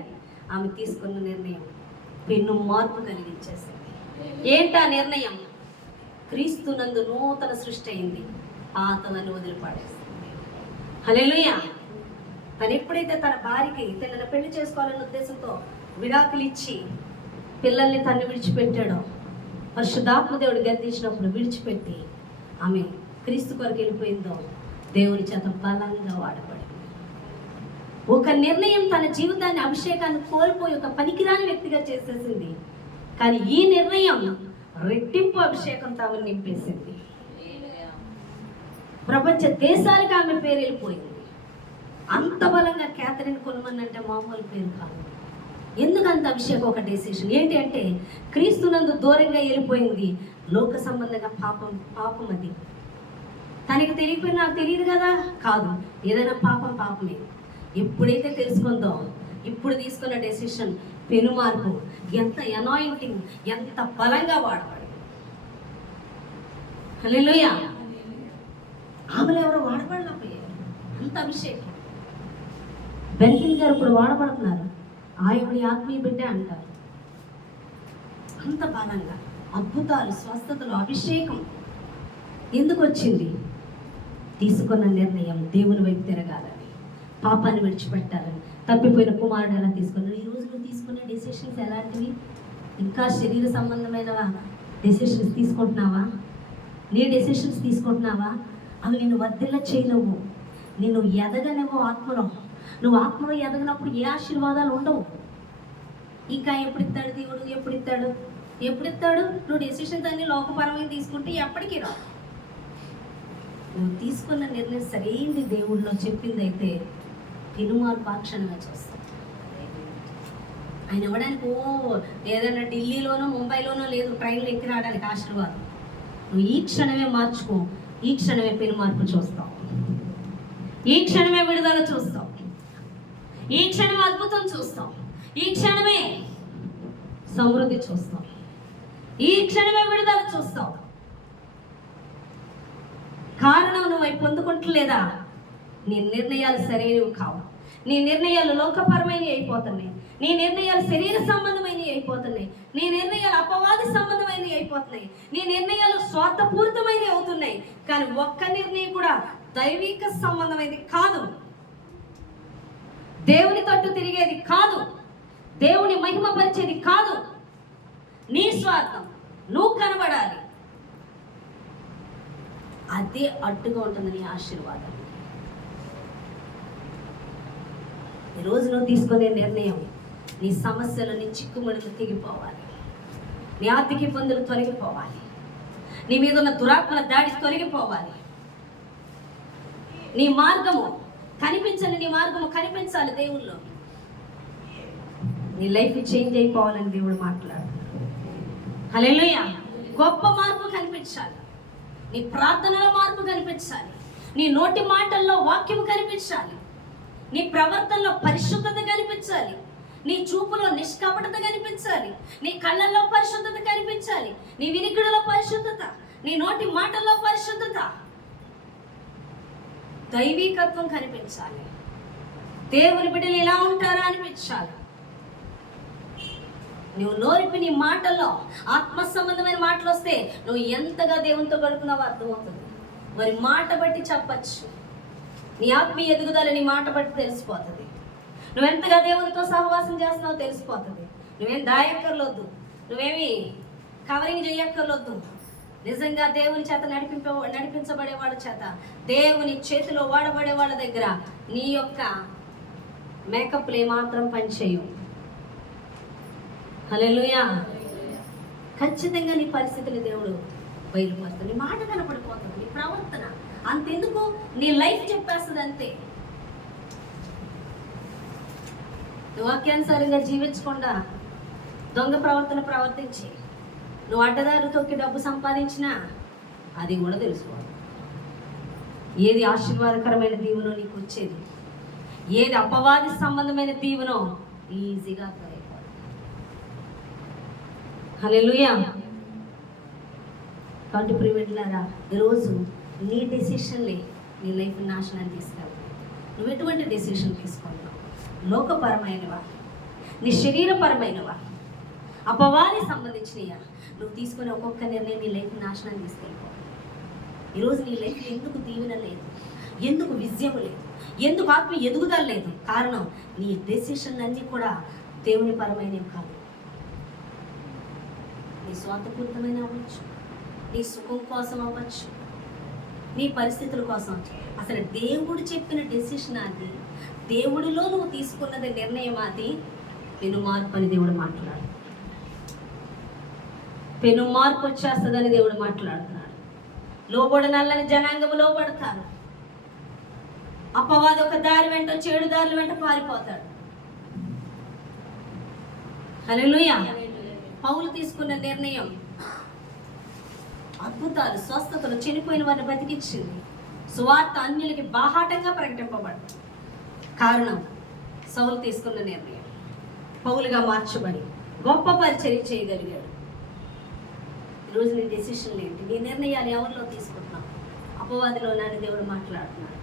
ఆమె తీసుకున్న నిర్ణయం పెను మార్పు కలిగించేసింది. ఏంటా నిర్ణయం? క్రీస్తునందు నూతన సృష్టి అయింది, పాతవన్నీ వదిలిపాడేస్తుంది. హల్లెలూయా. తను ఎప్పుడైతే తన భార్యకి తనను పెళ్లి చేసుకోవాలన్న ఉద్దేశంతో విడాకులు ఇచ్చి పిల్లల్ని తను విడిచిపెట్టాడో, పరిశుద్ధాత్మ దేవుడు గద్దించినప్పుడు విడిచిపెట్టి ఆమె క్రీస్తు కొరకు వెళ్ళిపోయిందో, దేవుని చేత బలంగా వాడబడింది. ఒక నిర్ణయం తన జీవితాన్ని, అభిషేకాన్ని కోల్పోయి ఒక పనికిరాని వ్యక్తిగా చేసేసింది. కానీ ఈ నిర్ణయం రెట్టింపు అభిషేకంతో ఆమెను నింపేసింది. ప్రపంచ దేశాలకు ఆమె పేరు వెళ్ళిపోయింది. అంత బలంగా క్యాథరిన్ కుల్మన్ అంటే మామూలు పేరు కాదు. ఎందుకంత అభిషేకం? ఒక డెసిషన్ ఏంటి అంటే క్రీస్తునందు దూరంగా వెళ్ళిపోయింది. లోక సంబంధంగా పాపం అది తనకి తెలియకపోయినా నాకు తెలియదు కదా, కాదు, ఏదైనా పాపమే. ఎప్పుడైతే తెలుసుకుందో ఇప్పుడు తీసుకున్న డెసిషన్ పెను మార్పు. ఎంత అనాయింటింగ్, ఎంత బలంగా వాడబడి. హల్లెలూయా. ఆమెలు ఎవరో వాడబడలేకపోయారు, అంత అభిషేకం. బెన్కిన్ గారు ఇప్పుడు వాడబడుతున్నారు, ఆయనని ఆత్మీయ బిడ్డ అంటారు. అంత బలంగా అద్భుతాలు, స్వస్థతలు, అభిషేకం ఎందుకు వచ్చింది? తీసుకున్న నిర్ణయం దేవుని వైపు తిరగాలని, పాపాన్ని విడిచిపెట్టాలని, తప్పిపోయిన కుమారుడు ఎలా తీసుకున్నాడు. ఈరోజు నువ్వు తీసుకునే డెసిషన్స్ ఎలాంటివి? ఇంకా శరీర సంబంధమైన డెసిషన్స్ తీసుకుంటున్నావా? నీ డెసిషన్స్ తీసుకుంటున్నావా? అవి నిన్ను వర్ధిల్ల చేయలేవు, నిన్ను ఎదగనేవో ఆత్మలో. నువ్వు ఆత్మలో ఎదగనప్పుడు ఏ ఆశీర్వాదాలు ఉండవు. ఇంకా ఎప్పుడు ఇస్తాడు దేవుడు, ఎప్పుడు ఇస్తాడు? నువ్వు డెసిషన్స్ అన్ని లోకపరమైన తీసుకుంటే ఎప్పటికీ రావు. నువ్వు తీసుకున్న నిర్ణయం సరైంది, దేవుడిలో చెప్పింది అయితే తిరుమార్పు క్షణమే చూస్తావు. ఆయన ఇవ్వడానికి ఏదైనా ఢిల్లీలోనో ముంబైలోనో లేదు, ట్రైన్లో ఎక్కి రావడానికి ఆశీర్వాదం. నువ్వు ఈ క్షణమే మార్చుకో, ఈ క్షణమే పెనుమార్పు చూస్తావు, ఈ క్షణమే విడుదల చూస్తావు, ఈ క్షణమే అద్భుతం చూస్తావు, ఈ క్షణమే సమృద్ధి చూస్తావు, ఈ క్షణమే విడుదల చూస్తావు. కారణం నువ్వు అవి పొందుకుంటలేదా? నీ నిర్ణయాలు సరైనవి కావు. నీ నిర్ణయాలు లోకపరమైనవి అయిపోతున్నాయి, నీ నిర్ణయాలు శరీర సంబంధమైనవి అయిపోతున్నాయి, నీ నిర్ణయాలు అపవాది సంబంధమైనవి అయిపోతున్నాయి, నీ నిర్ణయాలు స్వార్థపూరితమైనవి అవుతున్నాయి. కానీ ఒక్క నిర్ణయం కూడా దైవిక సంబంధమైనది కాదు, దేవుని తట్టు తిరిగేది కాదు, దేవుని మహిమపరిచేది కాదు. నీ స్వార్థం, నువ్వు కనబడాలి, అదే అడ్డుగా ఉంటుంది నీ ఆశీర్వాదం. ఈరోజు నువ్వు తీసుకునే నిర్ణయం నీ సమస్యలు, నీ చిక్కుముడులు తెగిపోవాలి, నీ ఆర్థిక ఇబ్బందులు తొలగిపోవాలి, నీ మీద ఉన్న దురాత్మల దాడి తొలగిపోవాలి. నీ మార్గము కనిపించాలి దేవుళ్ళు. నీ లైఫ్ చేంజ్ అయిపోవాలని దేవుడు మాట్లాడు. హల్లెలూయా. గొప్ప మార్పు కనిపించాలి, నీ ప్రార్థనలో మార్పు కనిపించాలి, నీ నోటి మాటల్లో వాక్యం కనిపించాలి, నీ ప్రవర్తనలో పరిశుద్ధత కనిపించాలి, నీ చూపులో నిష్కపటత కనిపించాలి, నీ కళ్ళల్లో పరిశుద్ధత కనిపించాలి, నీ వినికిడిలో పరిశుద్ధత, నీ నోటి మాటల్లో పరిశుద్ధత, దైవికత్వం కనిపించాలి. దేవుని బిడ్డలు ఇలా ఉంటారా అనిపించాలి. నువ్వు నోరిపి నీ మాటల్లో ఆత్మ సంబంధమైన మాటలు వస్తే నువ్వు ఎంతగా దేవునితో గడుపుతున్నావో అర్థమవుతుంది. మరి మాట బట్టి చెప్పచ్చు, నీ ఆత్మీయ ఎదుగుదల నీ మాట బట్టి తెలిసిపోతుంది. నువ్వెంతగా దేవునితో సహవాసం చేస్తున్నావో తెలిసిపోతుంది. నువ్వేం దాయక్కర్లొద్దు, నువ్వేమి కవరింగ్ చేయక్కర్లొద్దు. నిజంగా దేవుని చేత నడిపించబడేవాళ్ళ చేత, దేవుని చేతిలో వాడబడే వాళ్ళ దగ్గర నీ యొక్క మేకప్లు ఏమాత్రం పనిచేయవు. హల్లెలూయా. ఖచ్చితంగా నీ పరిస్థితులు దేవుడు బయలుపరుస్తుంది, నీ మాట కనపడిపోతుంది, నీ ప్రవర్తన అంతెందుకు నీ లైఫ్ చెప్పేస్తుంది అంతే. నువ్వు వాక్యానుసారంగా జీవించకుండా దొంగ ప్రవర్తన ప్రవర్తించి నువ్వు అడ్డదారు తొక్కి డబ్బు సంపాదించినా అది కూడా తెలుసుకోవాలి. ఏది ఆశీర్వాదకరమైన దీవెనో నీకు వచ్చేది, ఏది అపవాది సంబంధమైన దీవెనో ఈజీగా అయిపోతుంది. హల్లెలూయా. కాబట్టి ప్రియులారా, ఈరోజు నీ డెసిషన్లే నీ లైఫ్ నాశనాన్ని తీసుకెళ్తాయి. నువ్వు ఎటువంటి డెసిషన్ తీసుకుంటావు? లోకపరమైనవా, నీ శరీరపరమైనవా, అపవాది సంబంధించినయా? నువ్వు తీసుకునే ఒక్కొక్క నిర్ణయం నీ లైఫ్ నాశనాన్ని తీసుకెళ్ళిపోవాలి. ఈరోజు నీ లైఫ్ ఎందుకు దీవెన లేదు, ఎందుకు విజయము లేదు, ఎందుకు ఆత్మ ఎదుగుదల లేదు? కారణం నీ డెసిషన్ అన్నీ కూడా దేవుని పరమైనవి కాదు. నీ స్వార్థపూరితమైన అవ్వచ్చు, నీ సుఖం కోసం అవ్వచ్చు, నీ పరిస్థితుల కోసం అవ్వచ్చు. అసలు దేవుడు చెప్పిన డెసిషన్ అది, దేవుడిలో నువ్వు తీసుకున్నది నిర్ణయం అది పెను మార్పు అని దేవుడు మాట్లాడు. పెను మార్పు వచ్చేస్తుందని దేవుడు మాట్లాడుతున్నాడు. లోబడనల్లని జనాంగము లోబడతారు. అపవాది ఒక దారి వెంట 7 దారుల వెంట పారిపోతాడు. హల్లెలూయా. పౌలు తీసుకున్న నిర్ణయం అద్భుతాలు, స్వస్థతలు, చనిపోయిన వారిని బతికించింది. సువార్త అన్యులకి బాహాటంగా ప్రకటింపబడింది. కారణం సౌలు తీసుకున్న నిర్ణయం. పౌలుగా మార్చబడి గొప్ప పరిచర్య చేయగలిగాడు. ఈరోజు నీ డెసిషన్లు ఏంటి? నీ నిర్ణయాలు ఎవరిలో తీసుకుంటున్నావు? అపవాదిలో నాని దేవుడు మాట్లాడుతున్నాడు.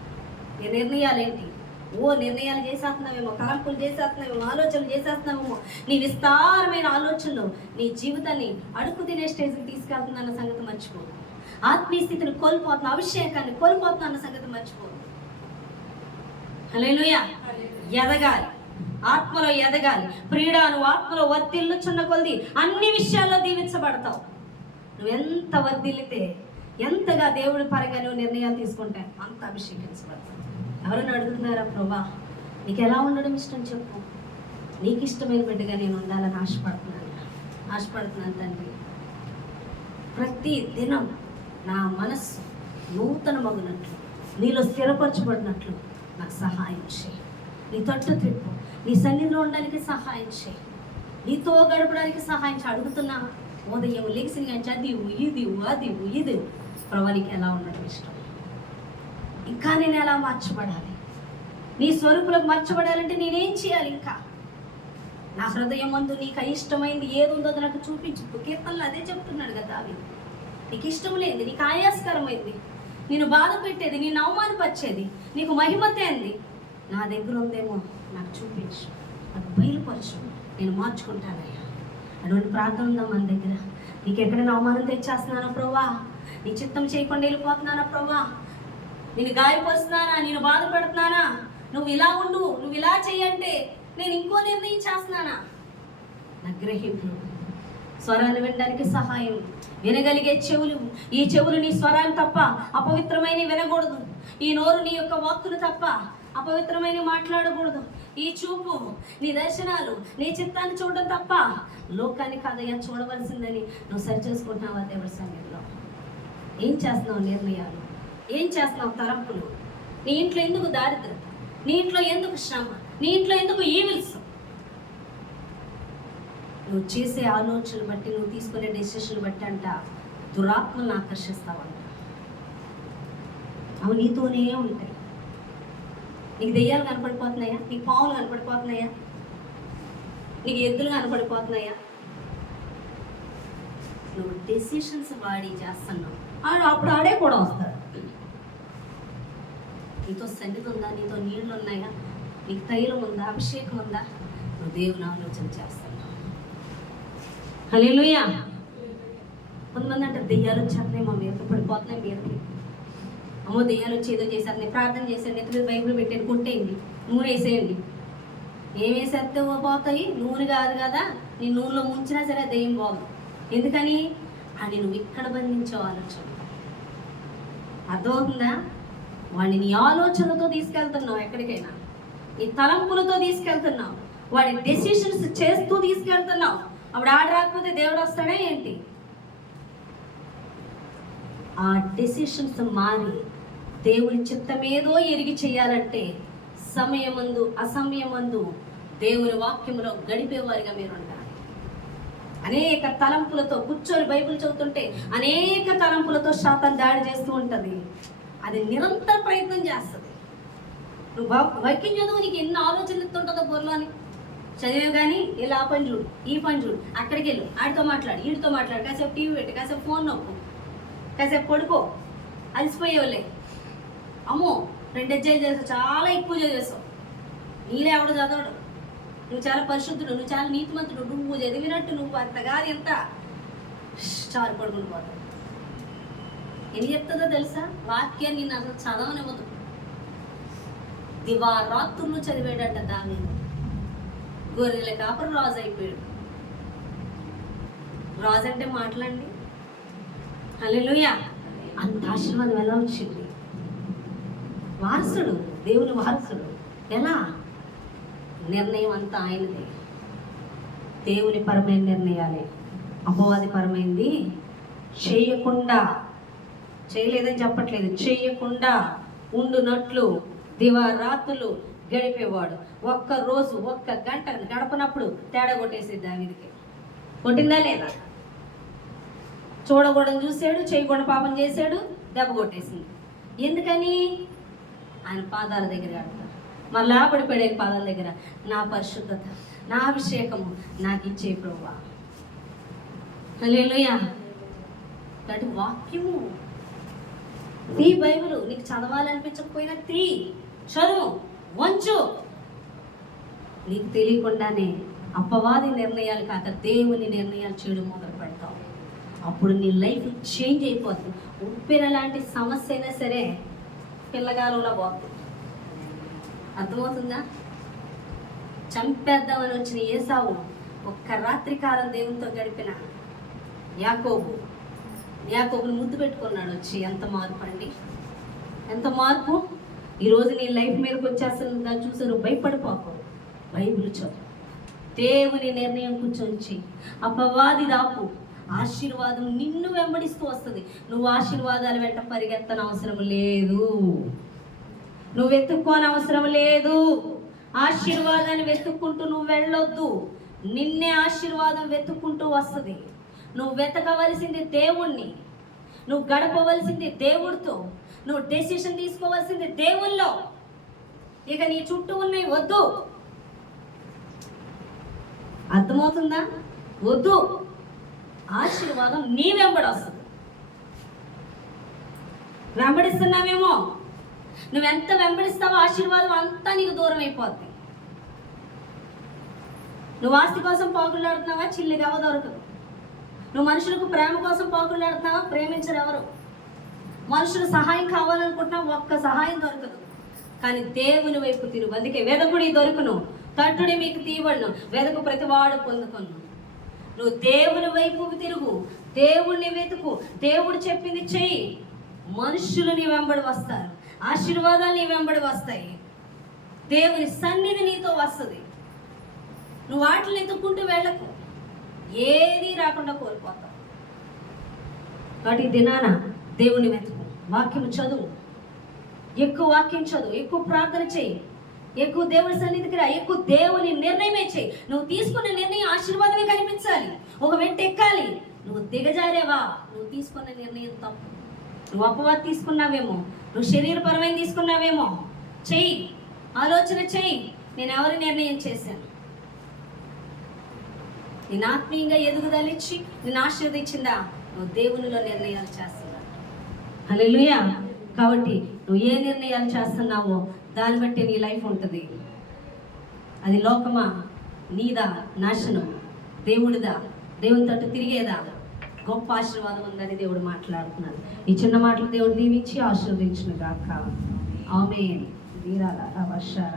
నీ నిర్ణయాలు ఏంటి? నిర్ణయాలు చేసేస్తున్నావేమో, తలంపులు చేసేస్తున్నావేమో, ఆలోచనలు చేసేస్తున్నావేమో. నీ విస్తారమైన ఆలోచనలు నీ జీవితాన్ని అడుగు తినే స్టేజ్కి తీసుకెళ్తుందన్న సంగతి మర్చిపోదు. ఆత్మీయ స్థితిని కోల్పోతున్న, అభిషేకాన్ని కోల్పోతున్నా అన్న సంగతి మర్చిపోదు. హల్లెలూయా. ఎదగాలి, ఆత్మలో ఎదగాలి. ప్రియుడా, నువ్వు ఆత్మలో వర్ధిల్లుచున్న కొలది అన్ని విషయాల్లో దీవించబడతావు. నువ్వు ఎంత వర్ధిల్లితే, ఎంతగా దేవుడి పరంగా నువ్వు నిర్ణయాలు తీసుకుంటే అంత అభిషేకించబడతావు. ఎవరైనా అడుగుతున్నారా, ప్రభా నీకు ఎలా ఉండడం ఇష్టం చెప్పు, నీకు ఇష్టమైన బిడ్డగా నేను ఉండాలని ఆశపడుతున్నాను తండ్రి. ప్రతి దినం నా మనస్సు నూతన మగునట్లు, నీలో స్థిరపరచబడినట్లు నాకు సహాయం చేయి. నీ తట్టు త్రిప్పు, నీ సన్నిధిలో ఉండడానికి సహాయం చేయి, నీతో గడపడానికి సహాయం చేయి. అడుగుతున్నా, ఉదయం లేచిన చదివు, ఇది ప్రభా నీకు ఎలా ఉండడం ఇష్టం, ఇంకా నేను ఎలా మార్చబడాలి, నీ స్వరూపులకు మార్చబడాలంటే నేనేం చేయాలి? ఇంకా నా హృదయం మందు నీకు అయిష్టమైంది ఏది ఉందో నాకు చూపించు. కీర్తనలో అదే చెప్తున్నాడు కదా. అవి నీకు ఇష్టం లేదు, నీకు ఆయాస్కరమైంది, నేను బాధ పెట్టేది, నేను అవమానపరిచేది, నీకు మహిమతేంది నా దగ్గర ఉందేమో నాకు చూపించు, నాకు బయలుపరచు, నేను మార్చుకుంటానయ్యా. అటువంటి ప్రార్థన ఉందా మన దగ్గర? నీకు ఎక్కడైనా అవమానం తెచ్చేస్తున్నానా ప్రభా? నీ చిత్తం చేయకుండా వెళ్ళిపోతున్నానా ప్రభా? నేను గాయపరుస్తున్నానా? నేను బాధ పెడుతున్నానా? నువ్వు ఇలా ఉండు, నువ్వు ఇలా చెయ్యంటే నేను ఇంకో నిర్ణయం చేస్తున్నానా? నా గ్రహింపు, స్వరాన్ని వినడానికి సహాయం, వినగలిగే చెవులు, ఈ చెవులు నీ స్వరాన్ని తప్ప అపవిత్రమైన వినకూడదు. ఈ నోరు నీ యొక్క వాక్కులు తప్ప అపవిత్రమైన మాట్లాడకూడదు. ఈ చూపు, నీ దర్శనాలు, నీ చిత్తాన్ని చూడడం తప్ప లోకాన్ని కాదయ్యా చూడవలసిందని నువ్వు సరి చేసుకుంటున్నావా దేవుడి సన్నిధిలో? ఏం చేస్తున్నావు నిర్ణయాలు? ఏం చేస్తున్నావు తలంపులు? నీ ఇంట్లో ఎందుకు దారిద్రత? నీ ఇంట్లో ఎందుకు శ్రమ? నీ ఇంట్లో ఎందుకు ఈవిల్స్? నువ్వు చేసే ఆలోచనలు బట్టి, నువ్వు తీసుకునే డెసిషన్ బట్టి అంట దురాత్మలను ఆకర్షిస్తావంట. అవి నీతోనే ఉంటాయి. నీకు దెయ్యాలు కనపడిపోతున్నాయా? నీకు పావులు కనపడిపోతున్నాయా? నీకు ఎద్దులు కనపడిపోతున్నాయా? నువ్వు డెసిషన్స్ వాడి చేస్తున్నావు. అప్పుడు ఆడే కూడా వస్తాడు. నీతో సన్నిధి ఉందా? నీతో నీళ్ళు ఉన్నాయా? నీకు తైలం ఉందా? అభిషేకం ఉందా? నువ్వు దేవుని ఆలోచన చేస్తున్నావు. హల్లెలూయా. కొంతమంది అంటే దెయ్యాలు వచ్చేస్తున్నాయి, మా మీదకి పడిపోతున్నాయి, మీదకి అమ్మో దెయ్యాలు వచ్చి ఏదో చేశారు, నేను ప్రార్థన చేశాను, నెత్తి మీద బైబిల్ పెట్టేది, కొట్టేయండి, నూనె వేసేయండి. ఏం వేసేస్తే పోతాయి? నూనె కాదు కదా, నీ నూనెలో ముంచినా సరే దెయ్యం పోదు. ఎందుకని? అని నువ్వు ఇక్కడ బంధించావు ఆలోచన. అర్థమవుతుందా? వాడిని నీ ఆలోచనలతో తీసుకెళ్తున్నావు, ఎక్కడికైనా నీ తలంపులతో తీసుకెళ్తున్నావు, వాడి డెసిషన్స్ చేస్తూ తీసుకెళ్తున్నావు. అప్పుడు ఆడ రాకపోతే దేవుడు వస్తాడే ఏంటి? ఆ డెసిషన్స్ మారి దేవుని చిత్తమేదో ఎరిగి చేయాలంటే సమయమందు అసమయమందు దేవుని వాక్యంలో గడిపేవారిగా మీరు ఉండాలి. అనేక తలంపులతో కూర్చొని బైబిల్ చదువుతుంటే అనేక తలంపులతో శాతం దాడి చేస్తూ ఉంటుంది. అది నిరంతర ప్రయత్నం చేస్తుంది. నువ్వు వాక్యం చదువు, నీకు ఎన్ని ఆలోచనలు ఎత్తుంటుందో బుర్రలోని చదివే కానీ ఇలా ఆ పని చూడు, ఈ పని చూడు, అక్కడికి వెళ్ళు, ఆడితో మాట్లాడు, వీడితో మాట్లాడు, కాసేపు టీవీ పెట్టు, కాసేపు ఫోన్ నొక్కు, కాసేపు పడుకో, అలసిపోయేవాళ్ళే. అమ్మో 2 అధ్యాయాలు చేసావు, చాలా ఎక్కువ చదివేసావు. నీరే ఎవడు చదవడు, నువ్వు చాలా పరిశుద్ధుడు, నువ్వు చాలా నీతిమంతుడు, నువ్వు చదివినట్టు నువ్వు అంతగా ఎంత చాలు పడుకుని పోతావు. ఏం చెప్తుందో తెలుసా? వాక్యాన్ని నేను అసలు చదవనివ్వదు. దివారాత్రులు చదివాడంట దావీదు. గొర్రెల కాపరు రాజు అయిపోయాడు. రాజు అంటే మాట్లాడండి. హల్లెలూయా. అంత ఆశీర్వాదం ఎలా వచ్చింది? వారసుడు, దేవుని వారసుడు. ఎలా? నిర్ణయం అంతా ఆయనదే. దేవుని పరమైన నిర్ణయాలే. అపవాది పరమైంది చేయకుండా, చేయలేదని చెప్పట్లేదు, చేయకుండా ఉండునట్లు దివారాత్రులు గడిపేవాడు. ఒక్క రోజు ఒక్క గంట గడపనప్పుడు తేడా కొట్టేసేది దావీదుకి. కొట్టిందా లేదా? చూడకూడదు చూశాడు, చేయకుండా పాపం చేశాడు, దెబ్బ కొట్టేసింది. ఎందుకని? ఆయన పాదాల దగ్గర ఆడతారు. మళ్ళా పడిపోయాడు ఆయన పాదాల దగ్గర. నా పరిశుద్ధత, నా అభిషేకము నాకు ఇచ్చే ప్రభువా. హల్లెలూయా. అంటే వాక్యము తీ, బైబిల్ నీకు చదవాలనిపించకపోయినా తీ, చదువు, వంచు. నీకు తెలియకుండానే అపవాది నిర్ణయాలు కాక దేవుని నిర్ణయాలు చేయడం మొదలు పెడతావు. అప్పుడు నీ లైఫ్ చేంజ్ అయిపోతుంది. ఉప్పెన లాంటి సమస్య అయినా సరే పిల్లగాలులా పోతుంది. అర్థమవుతుందా? చంపేద్దామని వచ్చిన ఏసావు ఒక్క రాత్రి కాలం దేవునితో గడిపిన యాకోబుని ముద్దు పెట్టుకున్నాడు వచ్చి. ఎంత మార్పు అండి, ఎంత మార్పు! ఈరోజు నీ లైఫ్ మీదకి వచ్చేస్తుందా చూసారు? భయపడిపోకు, బైబిల్ చదువు, దేవుని నిర్ణయం కూర్చొని అపవాది దాపు. ఆశీర్వాదం నిన్ను వెంబడిస్తూ వస్తుంది. నువ్వు ఆశీర్వాదాల వెంట పరిగెత్తన అవసరం లేదు, నువ్వు వెతుక్కోని అవసరం లేదు. ఆశీర్వాదాన్ని వెతుక్కుంటూ నువ్వు వెళ్ళొద్దు, నిన్నే ఆశీర్వాదం వెతుక్కుంటూ వస్తుంది. నువ్వు వెతకవలసింది దేవుణ్ణి, నువ్వు గడపవలసింది దేవుడితో, నువ్వు డెసిషన్ తీసుకోవాల్సింది దేవుల్లో. ఇక నీ చుట్టూ ఉన్నాయి వద్దు. అర్థమవుతుందా? వద్దు. ఆశీర్వాదం నీ వెంబడి వస్తుంది. వెంబడిస్తున్నావేమో, నువ్వెంత వెంబడిస్తావో ఆశీర్వాదం అంతా నీకు దూరం అయిపోద్ది. నువ్వు ఆస్తి కోసం పాకులాడుతున్నావా? చిల్లిగవ దొరకదు. నువ్వు మనుషులకు ప్రేమ కోసం పాకులాడుతున్నావా? ప్రేమించరు ఎవరు. మనుషులు సహాయం కావాలనుకుంటున్నావు, ఒక్క సహాయం దొరకదు. కానీ దేవుని వైపు తిరుగు. అందుకే వెదకుడి దొరుకును, తట్టుడి మీకు తీయబడును, వెదకు ప్రతివాడు పొందుకొను. నువ్వు దేవుని వైపు తిరుగు, దేవుణ్ణి వెతుకు, దేవుడు చెప్పింది చెయ్యి. మనుషులు నీ వెంబడి వస్తారు, ఆశీర్వాదాలు నీ వెంబడి వస్తాయి, దేవుని సన్నిధి నీతో వస్తుంది. నువ్వు వాటిని ఎత్తుక్కుంటూ వెళ్ళకు, ఏది రాకుండా కోల్పోతావు. వాటి దినాన దేవుని వెతుకు, వాక్యం చదువు, ఎక్కువ వాక్యం చదువు, ఎక్కువ ప్రార్థన చేయి, ఎక్కువ దేవుని సన్నిధికి రా, ఎక్కువ దేవుని నిర్ణయమే చేయి. నువ్వు తీసుకున్న నిర్ణయం ఆశీర్వాదమే కనిపించాలి, ఒక వెంట ఎక్కాలి. నువ్వు దిగజారేవా, నువ్వు తీసుకున్న నిర్ణయం తప్పు. నువ్వు అపవాది తీసుకున్నావేమో, నువ్వు శరీరపరమైన తీసుకున్నావేమో, చెయ్యి, ఆలోచన చెయ్యి. నేను ఎవరి నిర్ణయం చేశాను? నేను ఆత్మీయంగా ఎదుగుదల ఇచ్చి నేను ఆశీర్వదించిందా? నువ్వు దేవునిలో నిర్ణయాలు చేస్తున్నావు. హల్లెలూయా. కాబట్టి నువ్వు ఏ నిర్ణయాలు చేస్తున్నావో దాన్ని బట్టి నీ లైఫ్ ఉంటుంది. అది లోకమా, నీదా, నాశనం, దేవుడిదా, దేవుని తట్టు తిరిగేదా, గొప్ప ఆశీర్వాదం ఉందని దేవుడు మాట్లాడుతున్నాడు. ఈ చిన్న మాటలు దేవుడు దీవించి ఆశీర్వదించును గాక. ఆమేన్. వీరాల వర్షాల